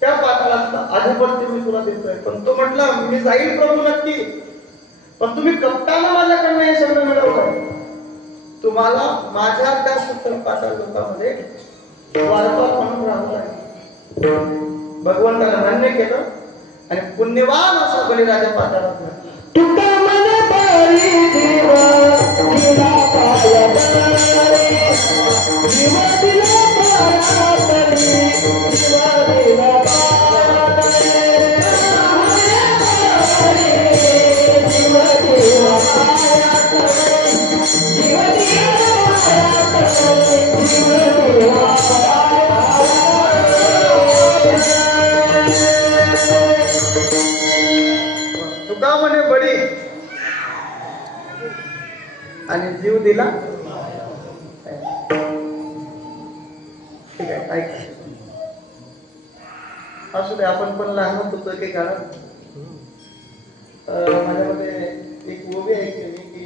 त्या पाताळातलं आधिपत्य मी तुला देतोय. पण तो म्हटला मी जाईल प्रभू नक्की, पण तुम्ही कप्ताना माझ्याकडनं हे सगळं मिळवलंय, तुम्हाला माझ्या त्या सुतल पाताळ लोकांमध्ये वारपार म्हणून राहावं लागेल. भगवंताला मान्य केलं आणि पुण्यवान असा बलिराजा पाताळात घातला. तुका म्हणे बडी आणि जीव दिला. ठीक आहे, ऐक असू दे. आपण पण लहान होतो की काळात माझ्यामध्ये एक ओवी ऐकलेली की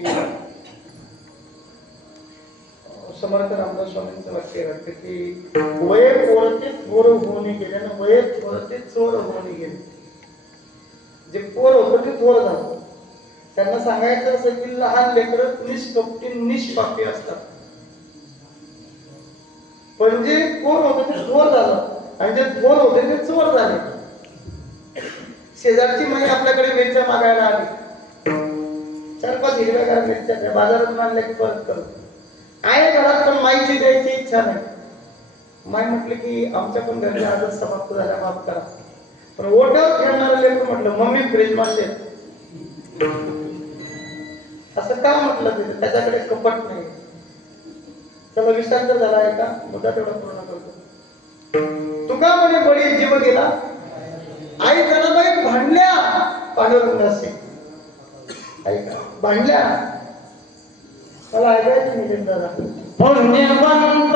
समर्थ रामदास स्वामींचं वाक्य वाटतं की वये पोरते थोर होऊन गेले ना, वये पोरते चोर होऊन गेले. जे पोर होतं ते थोर झालं. त्यांना सांगायचं असं की लहान लेकरं निष्कपटी निष्पापी असतात, पण जे थोर होतं ते थोर झालं आणि जे थोर होते ते चोर झाले. शेजारची माई आपल्याकडे मिरच्या मागायला आली, 4-5 हिरव्यागार मिरच्या त्या बाजारातून आणल्या की परत करतो आहे घरात, पण माईची द्यायची इच्छा नाही. माई म्हटलं की आमच्या पण घरी आजच समाप्त झाल्या, माफ करा. पण ओट्यावर खेळणारं लेकरं म्हटलं मम्मी फ्रीज मध्ये, असं का म्हटलं तिथे, त्याच्याकडे कपट नाही. चला विश्रांत झाला आहे का, मुद्दा तेवढा पूर्ण करतो. तुका म्हणे बळी जीव गेला, आई जनाबाई भांडल्या पांडुरंगाशी. ऐका भांडल्या, मला ऐकायचं नाही दादा. पुण्यवंत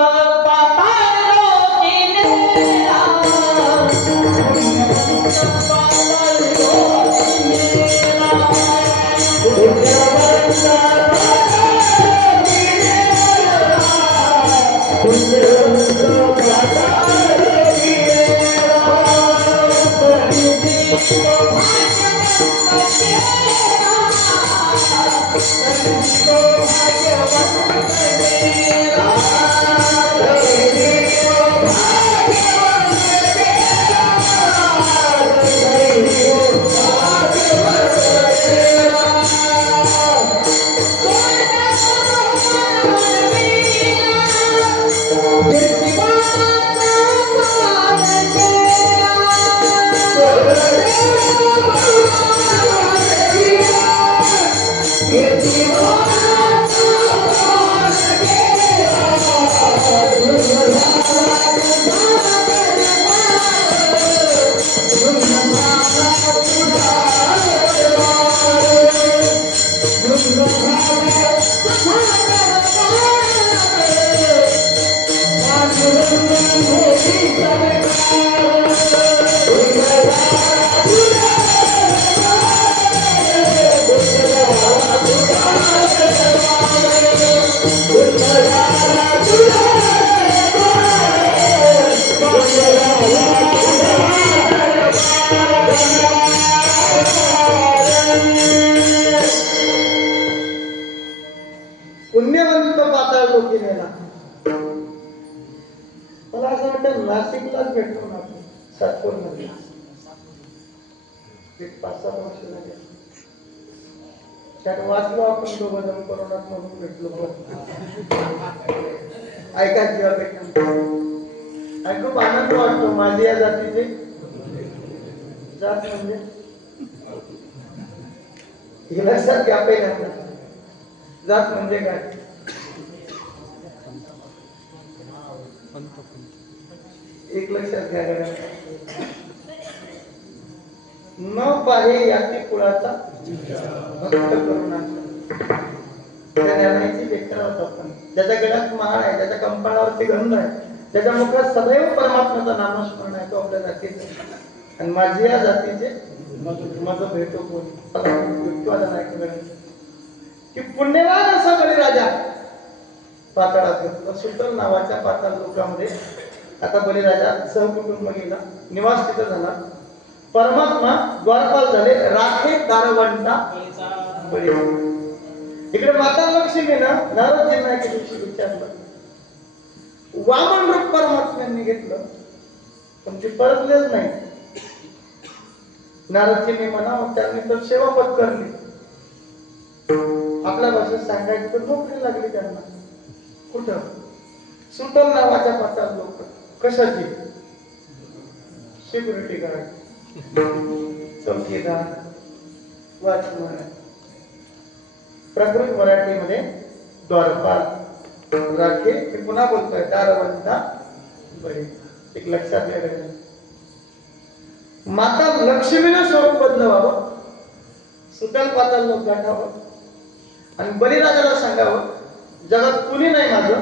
पुण्यवंत पाताळ लोकी नेला. मला असं वाटतं नाशिकलाच भेटतो ना, सातपूर मध्ये 5-7 वर्ष झाले. त्यात वाचलो आपण दोघं जण कोरोनात म्हणून भेटलो. ऐका किंवा आणि खूप आनंद वाटतो. माझी या जातीचे जात म्हणजे हे लक्षात घ्या पहिल्यांदा, जात म्हणजे काय. एक लक्षात घ्या, न पाहे याती कुळाचा भक्त करुणा. त्या निर्णयाची व्याख्या होत आपण. ज्याच्या गळ्यात माळ आहे, ज्याच्या कंपाळावरती गंध आहे, त्याच्या मुखात सदैव परमात्म्याचं नामस्मरण आहे, तो आपल्या जातीचे. आणि माझी या जातीचे मज भेटो कोण की पुण्यवान असा बळीराजा पाताळात घेतला. सुतल नावाच्या पाताळ लोकांमध्ये आता बळीराजा सहकुटुंब गेला, निवास तिथं झाला. परमात्मा द्वारपाल झाले, राखे दारवंटा बळी. इकडे माता लक्ष्मीनं नारदजींना एके दिवशी विचारलं, वामन रूप परमात्म्यांनी घेतलं पण ते परतलेच नाही. नारदजींनी म्हणावं त्यांनी तर सेवा पत्करली. आपल्या भाषेत सांगायचं तर नोकरी लागली त्यांना. कुठं? सुतल नावाच्या पाताळ लोक. कशाची? सिक्युरिटी गार्ड, चौकीदार, वॉचमन. प्राकृत मराठीमध्ये द्वारपाल, राखे. हे पुन्हा बोलतोय दारवंता बळी. एक लक्षात घ्या, माता लक्ष्मीनं स्वरूप बदलवावं, सुतल पाताळ लोक गाठावं आणि बळीराजाला सांगावं जगात कुणी नाही माझं,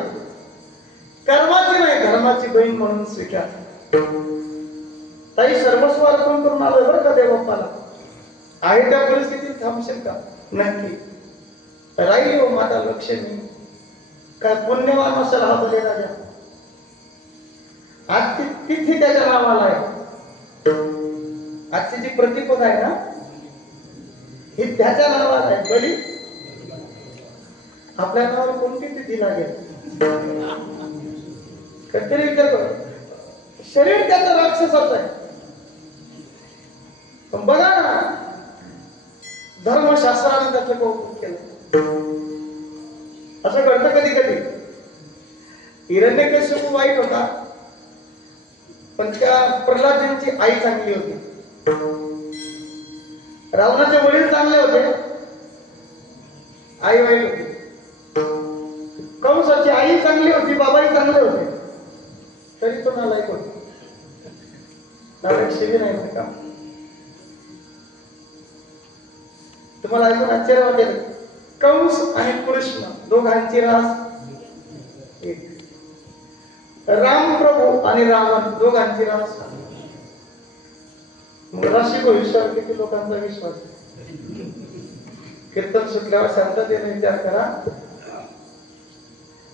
कर्माची नाही धर्माची बहीण म्हणून स्वीकार. ताई सर्वस्व अर्पण करून आलोय बरं का देवबाप्पाला. आहे त्या परिस्थितीत थांबशील का? नक्की राहिली हो माता लक्ष्मी. काय पुण्यवान असेल हा बळीराजा. आज ती तिथी त्याच्या नावाला आहे. आजची जी प्रतिपद आहे ना, ही त्याच्या नावाला आहे. बळी आपल्या नावावर कोणती तिथी लागेल? कधीतरी विचार कर. शरीर त्याचं राक्षसाचं आहे, पण बघा ना धर्मशास्त्राने त्याचं कौतुक केलं. असं घडतं कधी कधी. हिरण्यकश्यप वाईट होता, पण त्या प्रल्हादांची आई चांगली होती. रावणाचे वडील चांगले होते, आई वाईट होती. कंसाची आई चांगली होती, बाबाही चांगले होते, तरी तो नालायक होता. नालायक शिवी नाही का? तुम्हाला ऐकून आश्चर्य वाटेल. कंस आणि कृष्ण दोघांची रास एक. राम प्रभू आणि रावण दोघांची रास. राशी भविष्यावर किती लोकांचा विश्वास आहे. कीर्तन सुटल्यावर शांततेने विचार करा.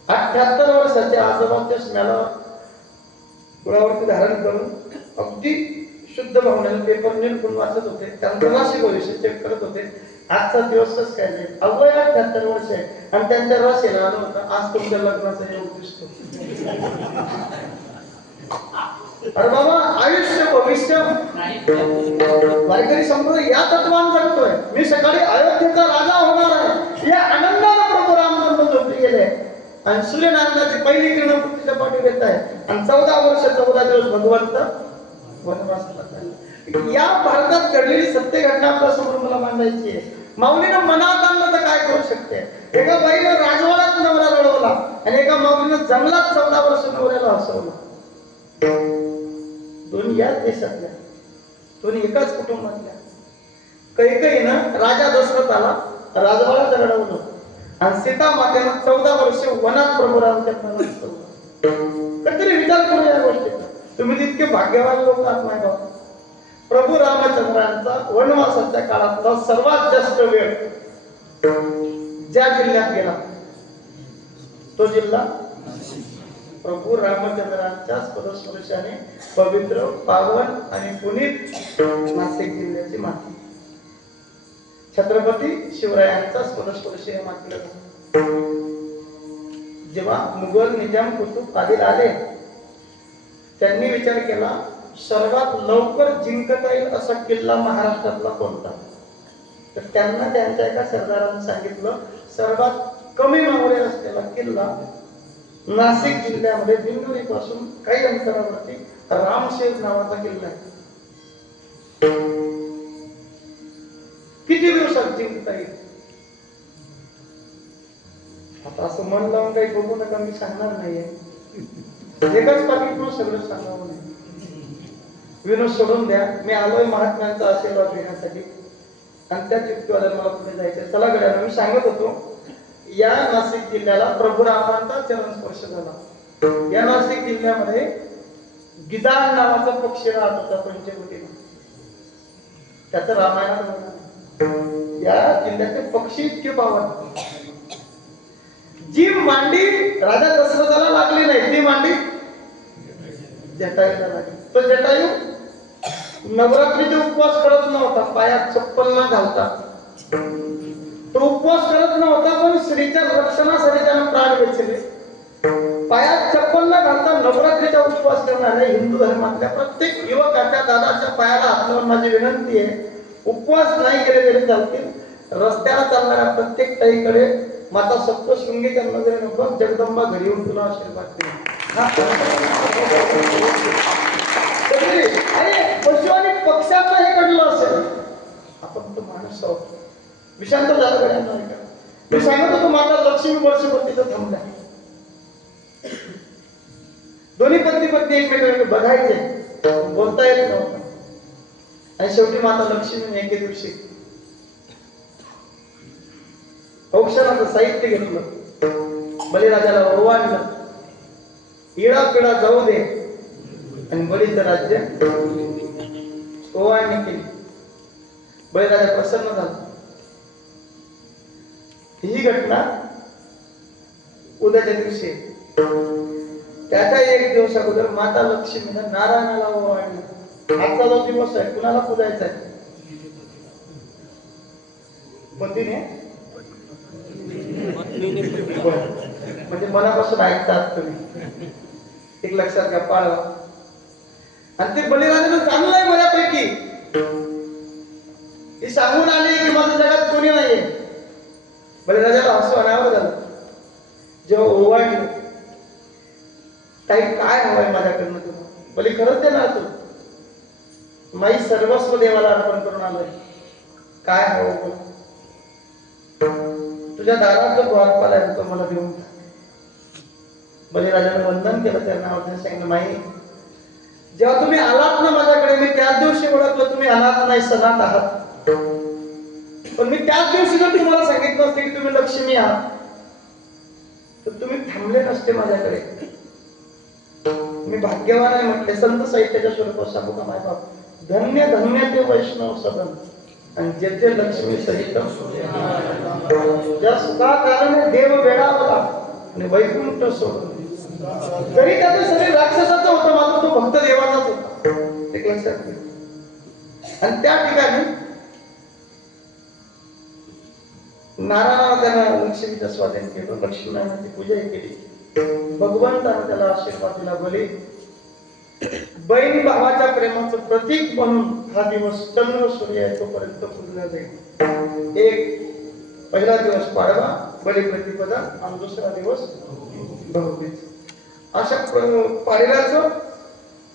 78 वर्षाच्या आजोबाच्या स्मॅला कुळावरती धारण करून अगदी शुद्ध भावनेने पेपर निरखून वाचत होते. त्यांचं राशी भविष्य चेक करत होते. आजचा दिवसच काय नाही, अवघड 78 वर्ष आहे आणि त्यांच्या राशीला आलं होतं आज तुमच्या लग्नाचा योग दिसतो. अरे बाबा, आयुष्य भविष्य वारकरी संप्रदाय या तत्वान जगतोय. मी सकाळी अयोध्येचा राजा होणार आहे या आनंदाने प्रभू रामचंद्र झोपी गेले आणि सूर्यनारायणाची पहिली किरण पृथ्वीच्या पाठी येत आहे आणि 14 वर्ष 14 दिवस भगवंत वनवासाला चालले. या भारतात घडलेली सत्य घटना आपल्या समोर मला मांडायची आहे. माऊलीनं मनात आणलं तर काय करू शकते? एका बाईनं राजवाड्यात नवरा रडवला आणि एका माऊलीनं जंगलात 14 वर्ष नवऱ्याला हसवलं. दोन्ही याच देशातल्या, दोन्ही एकाच कुटुंबातल्या. कैकेयीनं राजा दशरथाला राजवाड्यात रडवलं आणि सीता मातेनं 14 वर्ष वनात प्रभू रामचंद्राला हसवलं. कधीतरी विचार करू या गोष्टीचा. तुम्ही तितके भाग्यवान लोक आहात नाही बाबा. प्रभू रामचंद्रांचा वनवासाच्या काळातला सर्वात जास्त वेळ ज्या जिल्ह्यात गेला तो जिल्हा प्रभू रामचंद्रांच्या पदस्पर्शाने पवित्र, पावन आणि पुनीत नाशिक जिल्ह्याची माती. छत्रपती शिवरायांचा पदस्पर्श मातीला. जेव्हा मुघल निजाम कुतुब आदिल आले, त्यांनी विचार केला सर्वात लवकर जिंकता येईल असा किल्ला महाराष्ट्रातला कोणता. तर त्यांना त्यांच्या एका सरदाराने सांगितलं सर्वात कमी मावळे असलेला किल्ला नाशिक जिल्ह्यामध्ये दिंडोरी पासून काही अंतरावरती रामशेज नावाचा किल्ला आहे. किती दिवसात जिंकता येईल? आता असं मन लावून काही बघू नका, मी सांगणार नाहीये. एकच पाकिट सगळं सांगावं नाही. विनोद सोडून द्या, मी आलोय महात्म्यांचा आशीर्वाद घेण्यासाठी आणि त्या चित्तवाल्याला मला पुढे जायचं. चला गड्या, मी सांगत होतो या नाशिक जिल्ह्याला प्रभू रामांचा चरण स्पर्श झाला. या नाशिक जिल्ह्यामध्ये गिधाड नावाचा पक्षी राहत होता पंचवटीला. त्याचं रामायणात या जिल्ह्याचे पक्षी इतके पावन. जी मांडी राजा दशरथाला लागली नाही ती मांडी जटायूला लागली. तो जटायू नवरात्रीचे उपवास करत नव्हता, पायात चप्पल न घालता तो उपवास करत नव्हता, पण स्त्रीच्या रक्षणासाठी त्यानं प्राण वेचले. पायात चप्पल न घालता नवरात्रीचा उपवास करणाऱ्या हिंदू धर्मातल्या प्रत्येक युवकाच्या दादाच्या पायाला हात लावून माझी विनंती आहे, उपवास नाही केले तरी चालतील. रस्त्याला चालणाऱ्या प्रत्येक ताईकडे माता सप्तशृंगीच्या नजरेने बघ, जगदंबा घरी येऊन तुला आशीर्वाद देईल. अरे पशु आणि पक्ष्याचं हे घडलं असेल, आपण तो माणूस आहोत. विशांत झालं गड्यांना. मी सांगत होतो माता लक्ष्मी वर्षपतीचं थांबल्या. दोन्ही पत्नी पत्नी एकमेकांकडे बघायचे, बोलता येत नव्हतं. आणि शेवटी माता लक्ष्मीने एके दिवशी औक्षणाचं साहित्य घेतलं, बळीराजाला ओवाळलं, इडा पिडा जाऊ दे आणि बळीचं राज्य ओवाळणी केली. बळीराजा प्रसन्न झाला. ही घटना उद्याच्या दिवशी, त्याच्या एक दिवस अगोदर माता लक्ष्मीनं नारायणाला ओवाळलं. आजचा जो दिवस आहे कुणाला पूजायचा आहे? पतीने. म्हणजे मनापासून ऐकतात तुम्ही, एक लक्षात घ्या, पाळवा. आणि ते बळीराजानं जाणलंय बऱ्यापैकी. ही सांगून आली की माझ्या जगात कोणी नाहीये. बळीराजाला हसू अनावर झालं. जेव्हा ओवाळलं, काही काय हवंय माझ्याकडनं तुला? बळी खरंच देणार तू? माई सर्वस्व देवाला अर्पण करून आलोय, काय हवं बोल? तुझ्या दारात जो द्वारपाल आहे तो मला देऊन टाक. बळीराजाने वंदन केलं, त्यांना सांगितलं, माई जेव्हा तुम्ही आलात ना माझ्याकडे, मी त्याच दिवशी ओळखलं तुम्ही अनाथ नाही सनाथ आहात. पण मी त्याच दिवशी जर तुम्हाला सांगितलं असते की तुम्ही लक्ष्मी आहात, तर तुम्ही थांबले नसते माझ्याकडे. मी भाग्यवान आहे म्हटले. संत साहित्याच्या स्वरूपात सांगू का माय बाप, धन्य धन्य ते वैष्णव सदन आणि जेथे लक्ष्मी सहित ज्या सुखाकारणे देव वेळावला आणि वैकुंठ सोडून. जरी त्याचं शरीर राक्षसाचं होतं, मात्र तो भक्त देवाचाच होता, एक लक्षात घे. आणि त्या ठिकाणी नारायणाला त्यानं लक्ष्मीचं स्वाधीन केलं, लक्ष्मीनारायणाची पूजा केली. भगवंताने त्याला आशीर्वाद दिला. बळी बहीण भावाच्या प्रेमाचं प्रतीक म्हणून हा दिवस चंद्र सूर्य आहे तोपर्यंत पूजला जाईल. एक पहिला दिवस पाडवा, बलिप्रतिपदा, आणि दुसरा दिवस भाऊबीज. अशा पाडव्याचं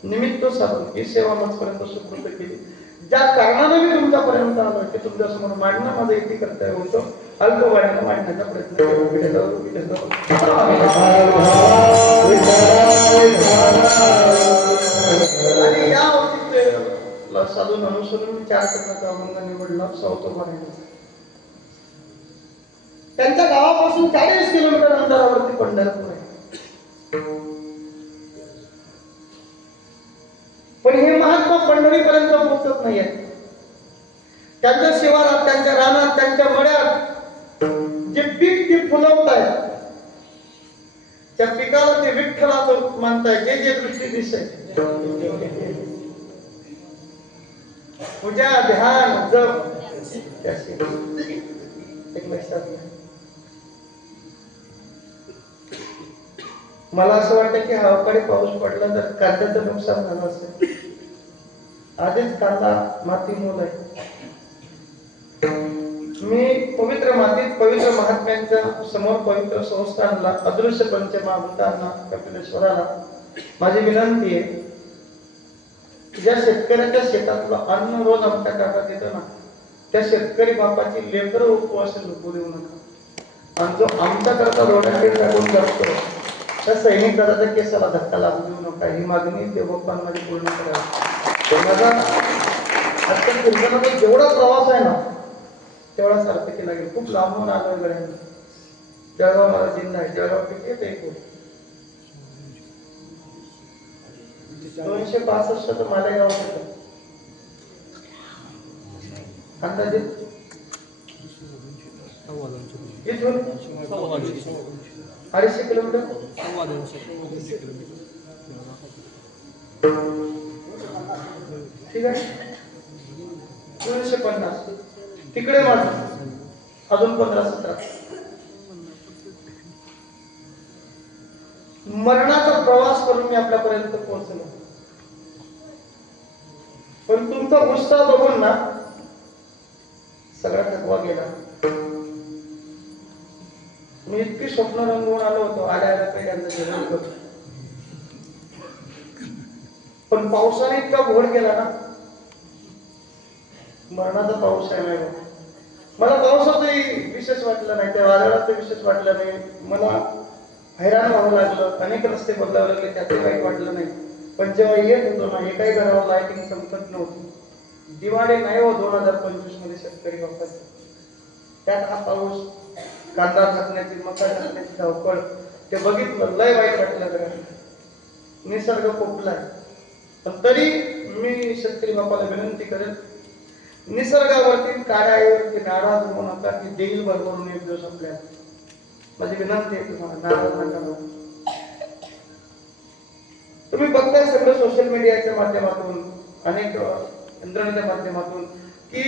निमित्त साधून ही सेवा माझपर्यंत सुपूर्द केली. ज्या कारणाने मी तुमच्यापर्यंत आलोय ते तुमच्यासमोर मांडणं माझं इथे कर्तव्य होतं. अल्पवयाने मांडण्याचा प्रयत्न केला. आणि या औचित्य साधून अनुसरून 4 करण्याचा अभंग निवडला. सौतोबाने त्यांच्या गावापासून 40 किलोमीटर अंतरावरती पंढरपूर आहे. पण हे महात्मा पंढरीपर्यंत पोहोचत नाहीये. त्यांच्या शिवारात, त्यांच्या रानात, त्यांच्या मळ्यात जे पीक ते फुलवतायत, त्या पिकाला ते विठ्ठलाचं मानताय. जे जे दृष्टी दिसते पूजा, ध्यान, जप, एक लक्षात घ्या. मला असं वाटतं की हा अवकाळी पाऊस पडला तर कांद्याचं नुकसान झालं असेल. आधीच कांदा माती मोल आहे. मी पवित्र मातीत पवित्र महात्म्यांच्या समोर पवित्र संस्थानला, अदृश्य पंचमहाभूतांना, कपिलेश्वराला माझी विनंती आहे, ज्या शेतकऱ्याच्या शेतातलं अन्न रोज आमच्या काकात येतं ना, त्या शेतकरी बापाची लेकरं उपवास नको देऊ नका. आणि जो आमच्या करता रोड्याकडे टाकून जातो त्या सैनिक दलाच्या केसाला धक्का लागू देऊ नका ही मागणी देवबाप्पांमध्ये पूर्ण करावी. माझा आजच्या कीर्तनाचा जेवढा प्रवास आहे ना तेवढा सार्थकी लागेल. खूप लांबून आलोय गड्यांना. जळगाव मला जिल्हा आहे. जळगाव किती येते एकूण 265 तर मालेगाव होतं अंदाजे इथून 250 किलोमीटर. ठीक आहे 250 तिकडे माझं अजून 15-17. मरणाचा प्रवास करून मी आपल्यापर्यंत पोहोचलो. पण तुमचा उत्साह बघून ना सगळा थकवा गेला. मी इतकी स्वप्न रंगवून आलो होतो आल्या पहिल्यांदा जेवण करतो. पण पावसाने इतका घोळ केला ना मरणाचा पाऊस आहे नाही. मला पावसाचंही विशेष वाटलं नाही त्या वादळाचं विशेष वाटलं नाही. मला हैराण व्हावं लागलं. अनेक रस्ते बदलावे लागले त्याचे काही वाटलं नाही. पण जेव्हा येत होतो ना एकाही घरावर लाईटिंग चमकत नव्हती. दिवाळी नाही हो 2025 मध्ये शेतकरी बाप्पाचं. त्यात हा पाऊस कांदा टाकण्याची मका टाकण्याची धावपळ ते बघितलं लय वाईट वाटलं जरा. निसर्ग पोपलाय. पण तरी मी शेतकरी बाप्पाला विनंती करेन निसर्गावरती काळ्यावरती नाराज होऊ नका की देईल भरभरून एक दिवस आपल्याला. माझी विनंती आहे तुम्हाला नाराज नका. तुम्ही बघताय सगळं सोशल मीडियाच्या माध्यमातून अनेक यंत्रणेच्या माध्यमातून की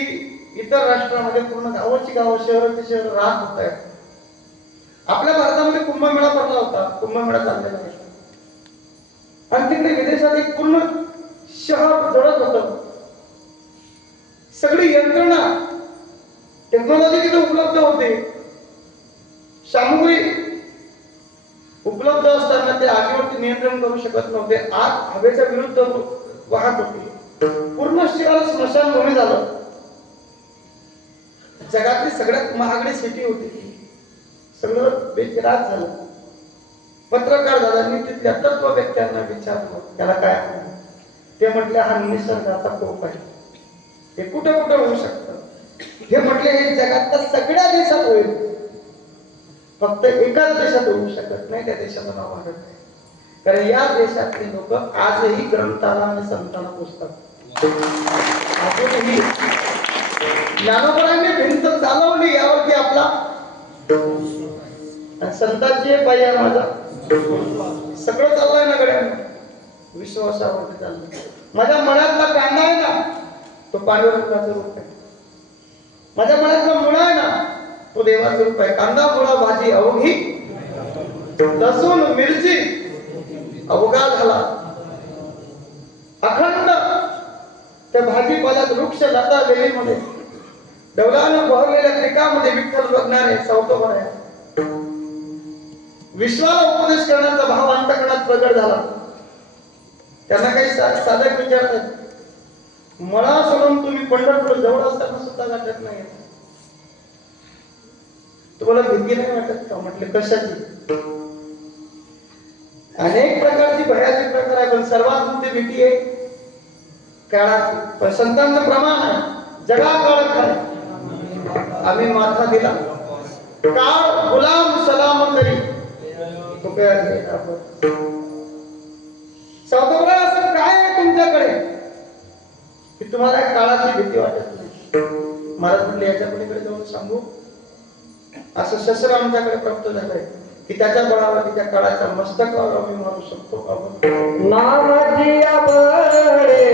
इतर राष्ट्रांमध्ये पूर्ण गावाची गाव शहराची शहर राहत होत आहेत. आपल्या भारतामध्ये कुंभमेळा भरला होता. कुंभमेळा चाललेला आहे आणि तिकडे विदेशात एक पूर्ण शहर जळत होत. सगळी यंत्रणा टेक्नॉलॉजी तिथे उपलब्ध होते. सामुग्री उपलब्ध असताना ते आगीवरती नियंत्रण करू शकत नव्हते. आग हवेच्या विरुद्ध वाहत होती. पूर्ण शहर स्मशानभूमी झालं. जगातली सगळ्यात महागडी सिटी होती. सगळं बेचिराग झालं. पत्रकार दादांनी तिथल्या तत्व व्यक्त्यांना विचारलं त्याला काय म्हणतात. ते म्हटले हा निसर्गाचा कोप आहे. हे कुठे कुठे होऊ शकतं. हे म्हटले हे जगातल्या सगळ्या देशात होईल. फक्त एकाच देशात होऊ शकत नाही. त्या देशाचं नाव भारत आहे. कारण या देशातले लोक आजही ग्रंथाला आणि संतांना पुजतात. अजूनही ज्ञानोबांनी भिंत चालवली यावरती आपला संतांची पायी आहे माझा. सगळं चाललंय ना गड्यांना विश्वासावरती चाललंय. माझ्या मनातला कांदा आहे ना तो पांडुरंगाचं रूप आहे. माझ्या मनातला मुळा आहे ना तो देवाचं रूप आहे. कांदा मुळा भाजी अवघी लसूण मिरची अवघा झाला. अखंड त्या भाजीपाल्यात वृक्ष लता वेलीमध्ये डौलानं बहरलेल्या पिकामध्ये विठ्ठल बघणारे सावतोबर आहे. विश्वाला उपदेश करण्याचा भाव अंतकरणात प्रगट झाला. त्यांना काही साधक विचारतात मळा सोडून तुम्ही पंढरपूर जवळ असताना सुद्धा गाठत नाही. तुम्हाला भीती नाही वाटत का. म्हटले कशाची. अनेक प्रकारची भयाची प्रकार आहे पण सर्वात मोठी भीती आहे काळाची. पण संतांचं प्रमाण आहे जगा काळ काय आम्ही माथा दिला काळ गुलाम सलाम करी तो काय सावधरा असं काय आहे तुमच्याकडे की तुम्हाला काळाची भीती वाटत नाही. महाराज म्हणले याच्या पलीकडे जाऊन सांगू असं शस्त्र आमच्याकडे प्राप्त झालंय की त्याच्या बळावर त्या काळाच्या मस्तकावर आम्ही मारू शकतो का. नामाची बळे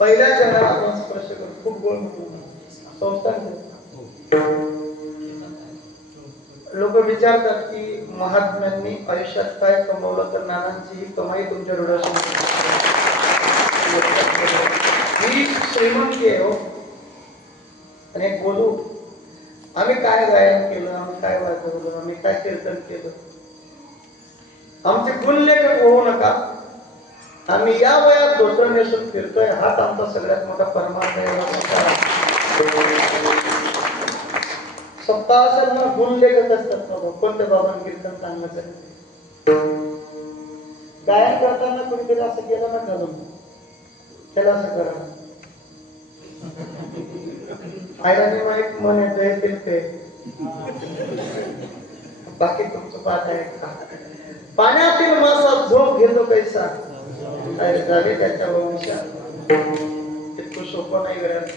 पहिल्या जगाला आपण स्पर्श करू. खूप गोड संस्थान. लोक विचारतात की महात्म्यांनी आयुष्यात काय कमवलं, तर नानांची ही कमाई तुमच्या हृदयासमोर ही श्रीमंती आहे हो. आणि एक बोलू, आम्ही काय गायन केलं, आम्ही काय वाजवलं, आम्ही काय कीर्तन केलं, आमचे गुणलेखक होऊ नका. आम्ही या वयात धोतर नेसून फिरतोय, हाच आमचा सगळ्यात मोठा परमार्थ आहे. सप्ताह असेल ना, गुणलेखक असतात बाबा. कोणत्या बाबांनी कीर्तन चांगलं करते, गायन करताना कोणीतरी असं केलं ना घालून, त्याला असं करा. आयराने एक मन येते ते बाकी तुमचं पाठ आहे का. पाण्यातील मासा झोप घेतो कैसा, झाले त्याच्या वंशात. इतकं सोपं नाही घरात.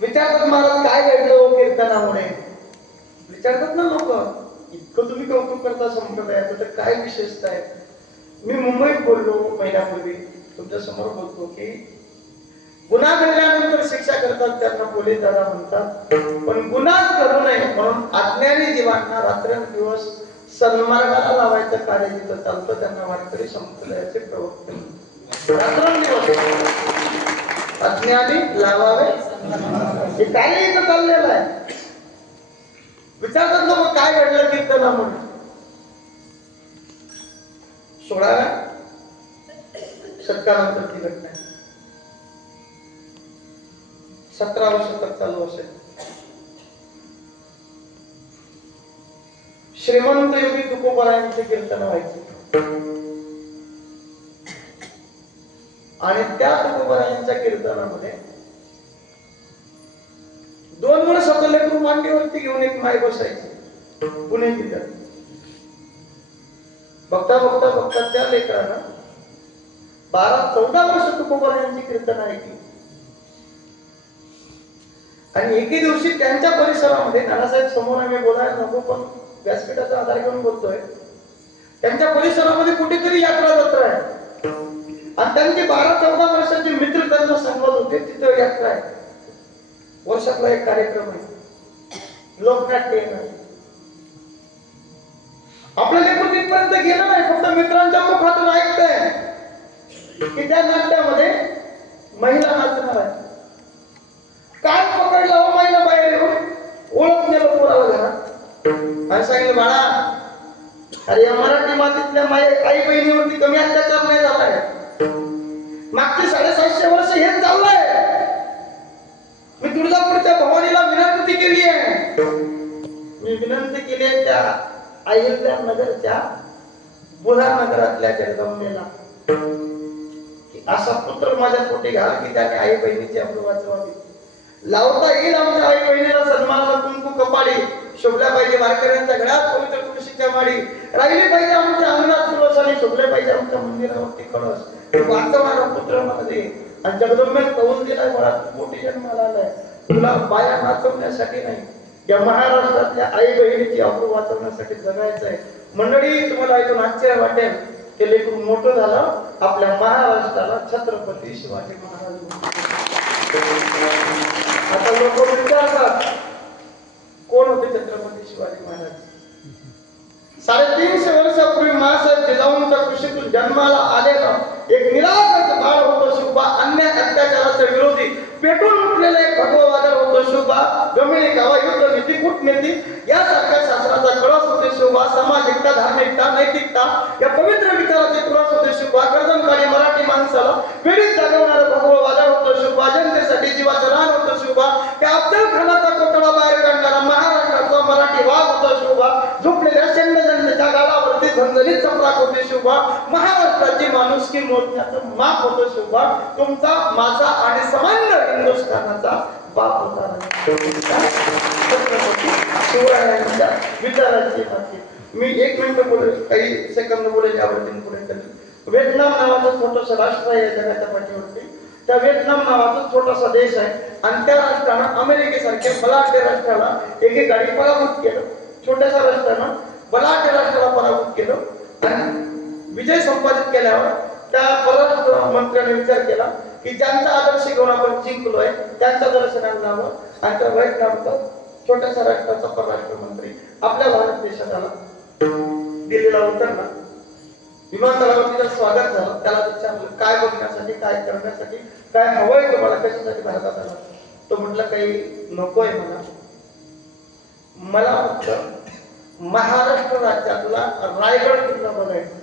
विचारतात महाराज काय घडलं हो कीर्तनामुळे, विचारतात ना लोक. इतकं तुम्ही कौतुक करता संप्रदायाचं, तर काय विशेषता आहे. मी मुंबईत बोललो महिन्यापूर्वी, तुमच्या समोर बोलतो की गुन्हा घडल्यानंतर शिक्षा करतात, त्यांना पोलीस दादा म्हणतात. पण गुन्हाच करू नये म्हणून अज्ञानी जीवांना रात्रंदिवस सन्मार्गाला लावायचं कार्य जिथं चालतं, त्यांना वारकरी संप्रदायाचे प्रवक्ते रात्रंदिवस अज्ञानी लावावे हे कार्य इथं चाललेलं आहे. विचारतात लोक काय घडलं कीर्तनामुळे. 16व्या शतकानंतर ती घटना 17व्या शतक चालू असेल. श्रीमंत योगी तुकोबारायांचे कीर्तन व्हायचे आणि त्या तुकोबारायांच्या कीर्तनामध्ये 2 वर्ष आपलं लेकरू मांडीवरती घेऊन एक माय बसायची पुणे जिल्ह्यात. बघता बघता बघता त्या लेकरानं 12-14 वर्ष तुकोबारायांची कीर्तन ऐकली. आणि एके दिवशी त्यांच्या परिसरामध्ये, नानासाहेब समोर आम्ही बोलायला नको पण व्यासपीठाचा आधार घेऊन बोलतोय, त्यांच्या परिसरामध्ये कुठेतरी यात्रा जत्रा आहे आणि त्यांचे 12-14 वर्षाचे मित्र त्यांना सांगत होते तिथं यात्रा आहे, वर्षातला एक कार्यक्रम आहे, लोकनाट्य आहे. आपल्या लेकरू तिथपर्यंत गेलं नाही, फक्त मित्रांच्या मुखातून ऐकतंय की त्या नाट्यामध्ये महिला नाचणार आहे. काय पकडलं हो महिला बाहेर येऊन, ओळख नेलं पोराला घरात आणि सांगितलं बाळा, अरे या मराठी मातीतल्या आई बहिणीवरती कमी अत्याचार नाही झालाय. मागचे 750 वर्ष हेच चाललंय. मी तुळजापूरच्या भवानीला विनंती केली आहे, मी विनंती केली आहे त्या अहिल्या नगरच्या बुधानगरातल्या जगदंबेला की असा पुत्र माझ्या पोटी घाल की त्याने आई बहिणीची अमृत वाचवावी. लावता येईल आमच्या आई बहिणीला सन्मानाला कुंकू कपाडी, शोभल्या पाहिजे वारकऱ्यांच्या घरात पवित्र तुळशीच्या माडी, राहिली पाहिजे आमच्या अंगणात तुळस आणि शोभले पाहिजे आमच्या मंदिरावरती कळस. वाचवणारा पुत्र मला दे. आणि जगदंबेत कौल दिलाय, मला मोठी जन्माला आलाय. तुला बाया नाचवण्यासाठी नाही, या महाराष्ट्रातल्या आई बहिणीची अमृत वाचवण्यासाठी जगायचं आहे. मंडळी, तुम्हाला ऐकून आश्चर्य वाटेल, ते लेकरू मोठं झालं, आपल्या महाराष्ट्राला छत्रपती शिवाजी महाराज. आता लोक विचारतात कोण होते छत्रपती शिवाजी महाराज. 350 वर्षापूर्वी महासाहेब जिजाऊंच्या कुशीतून जन्माला आलेला एक निरागस बाळ होतो शिवबा. अन्याय अत्याचाराचा विरोधी पेटून उठलेला एक भगववादळ होतो शिवबा. गमिणी गावा युद्ध नीती कूटनीती यासारख्या शास्त्राचा कळस होते शिवबा. सामाजिकता, धार्मिकता, नैतिकता या पवित्र विचाराचे तुळस होते शिवबा. कर्दमकाळी मराठी माणसाला पीडित जागवणारं भगववादळ होतं शिवबा. जनतेसाठी जीवाचं रान होतं शिवबा. त्या अफजल खानाचा झणझणीत चपराक होते शिवबा, महाराष्ट्राची माणुसकी मोठ्याचं माप होतं शिवबा, तुमचा माझा आणि सामान्य हिंदुस्थानाचा बाप होता शिवरायांच्या विचाराची माती. मी 1 मिनिट बोलेल, काही सेकंद बोलेल यावरती पुढे करेल. व्हिएतनाम नावाचं छोटंसं राष्ट्र आहे जगाच्या पाठीवरती. त्या व्हिएतनाम नावाचा छोटासा देश आहे आणि त्या राष्ट्रानं अमेरिकेसारख्या बलाढ्य राष्ट्राला एकेकाळी पराभूत केलं. छोट्याशा राष्ट्रानं बलाढ्य राष्ट्राला पराभूत केलं आणि विजय संपादित केल्यावर त्या परराष्ट्र मंत्र्याने विचार केला की ज्यांचा आदर्श घेऊन आपण जिंकलोय त्यांच्या दर्शनाला जावं. आणि त्या व्हिएतनामचा छोट्याशा राष्ट्राचा परराष्ट्र मंत्री आपल्या भारत देशात आला, दिल्लीला उतरला. विमानतळावर तिचं स्वागत झालं. त्याला विचारलं काय बघण्यासाठी, काय करण्यासाठी, काय हवंय तुम्हाला, कशासाठी भारतात आला. तो म्हटलं काही नकोय मला फक्त महाराष्ट्र राज्यातला रायगड किल्ला बघायचा.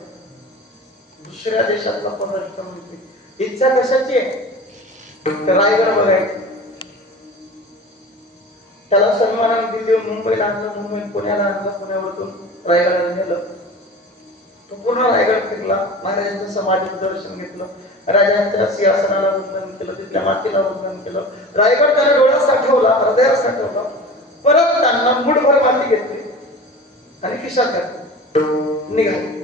दुसऱ्या देशातला परराष्ट्र मंत्री, इच्छा कशाची आहे, रायगड बघायचं. त्याला सन्मानाने दिल्ली मुंबईला आणलं, मुंबईत पुण्याला आणलं, पुण्यावरून रायगडाला नेलं. तो पूर्ण रायगड फिरला, महाराजांचं समाधीचं दर्शन घेतलं, राजांच्या सिंहासनाला वंदन केलं, तिथल्या मातीला वंदन केलं. रायगड त्याने डोळ्यात साठवला, हृदयात साठवला. परत त्यांना मुठभर माती घेतली आणि खिशात घातली, निघाले.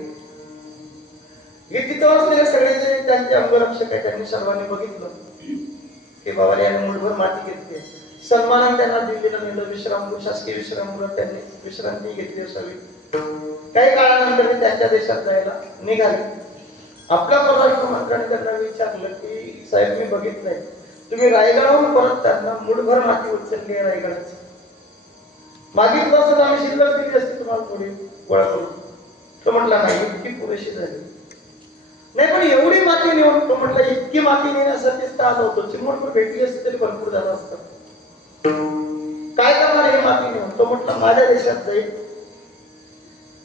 तिथं असलेले सगळे जे त्यांचे अंगरक्षक आहे त्यांनी सर्वांनी बघितलं की बाबा याने मुठभर माती घेतली. सन्मानाने त्यांना दिल्लीला नेलं, विश्रामगृह, शासकीय विश्रामगृहात त्यांनी विश्रांती घेतली असावी. काही काळानंतर ते त्यांच्या देशात जायला निघाले. आपल्या परराष्ट्र मंत्र्यांनी त्यांना विचारलं की साहेब मी बघितलंय तुम्ही रायगडावरून परत त्यांना मुठभर माती उचलली आहे रायगडाची, मागितलं असं आम्ही शिल्लक दिली असती तुम्हाला थोडी गोळा करून. तो म्हटला नाही इतकी पुरेशी झाली नाही, पण एवढी माती नेऊन, तो म्हटला इतकी माती नेण्यासाठीच तर आलो होतो, चिमूटभर भेटली असती तरी भरपूर झालं असतं. काय करणार ही माती नेऊन. तो म्हटला माझ्या देशात जाईल,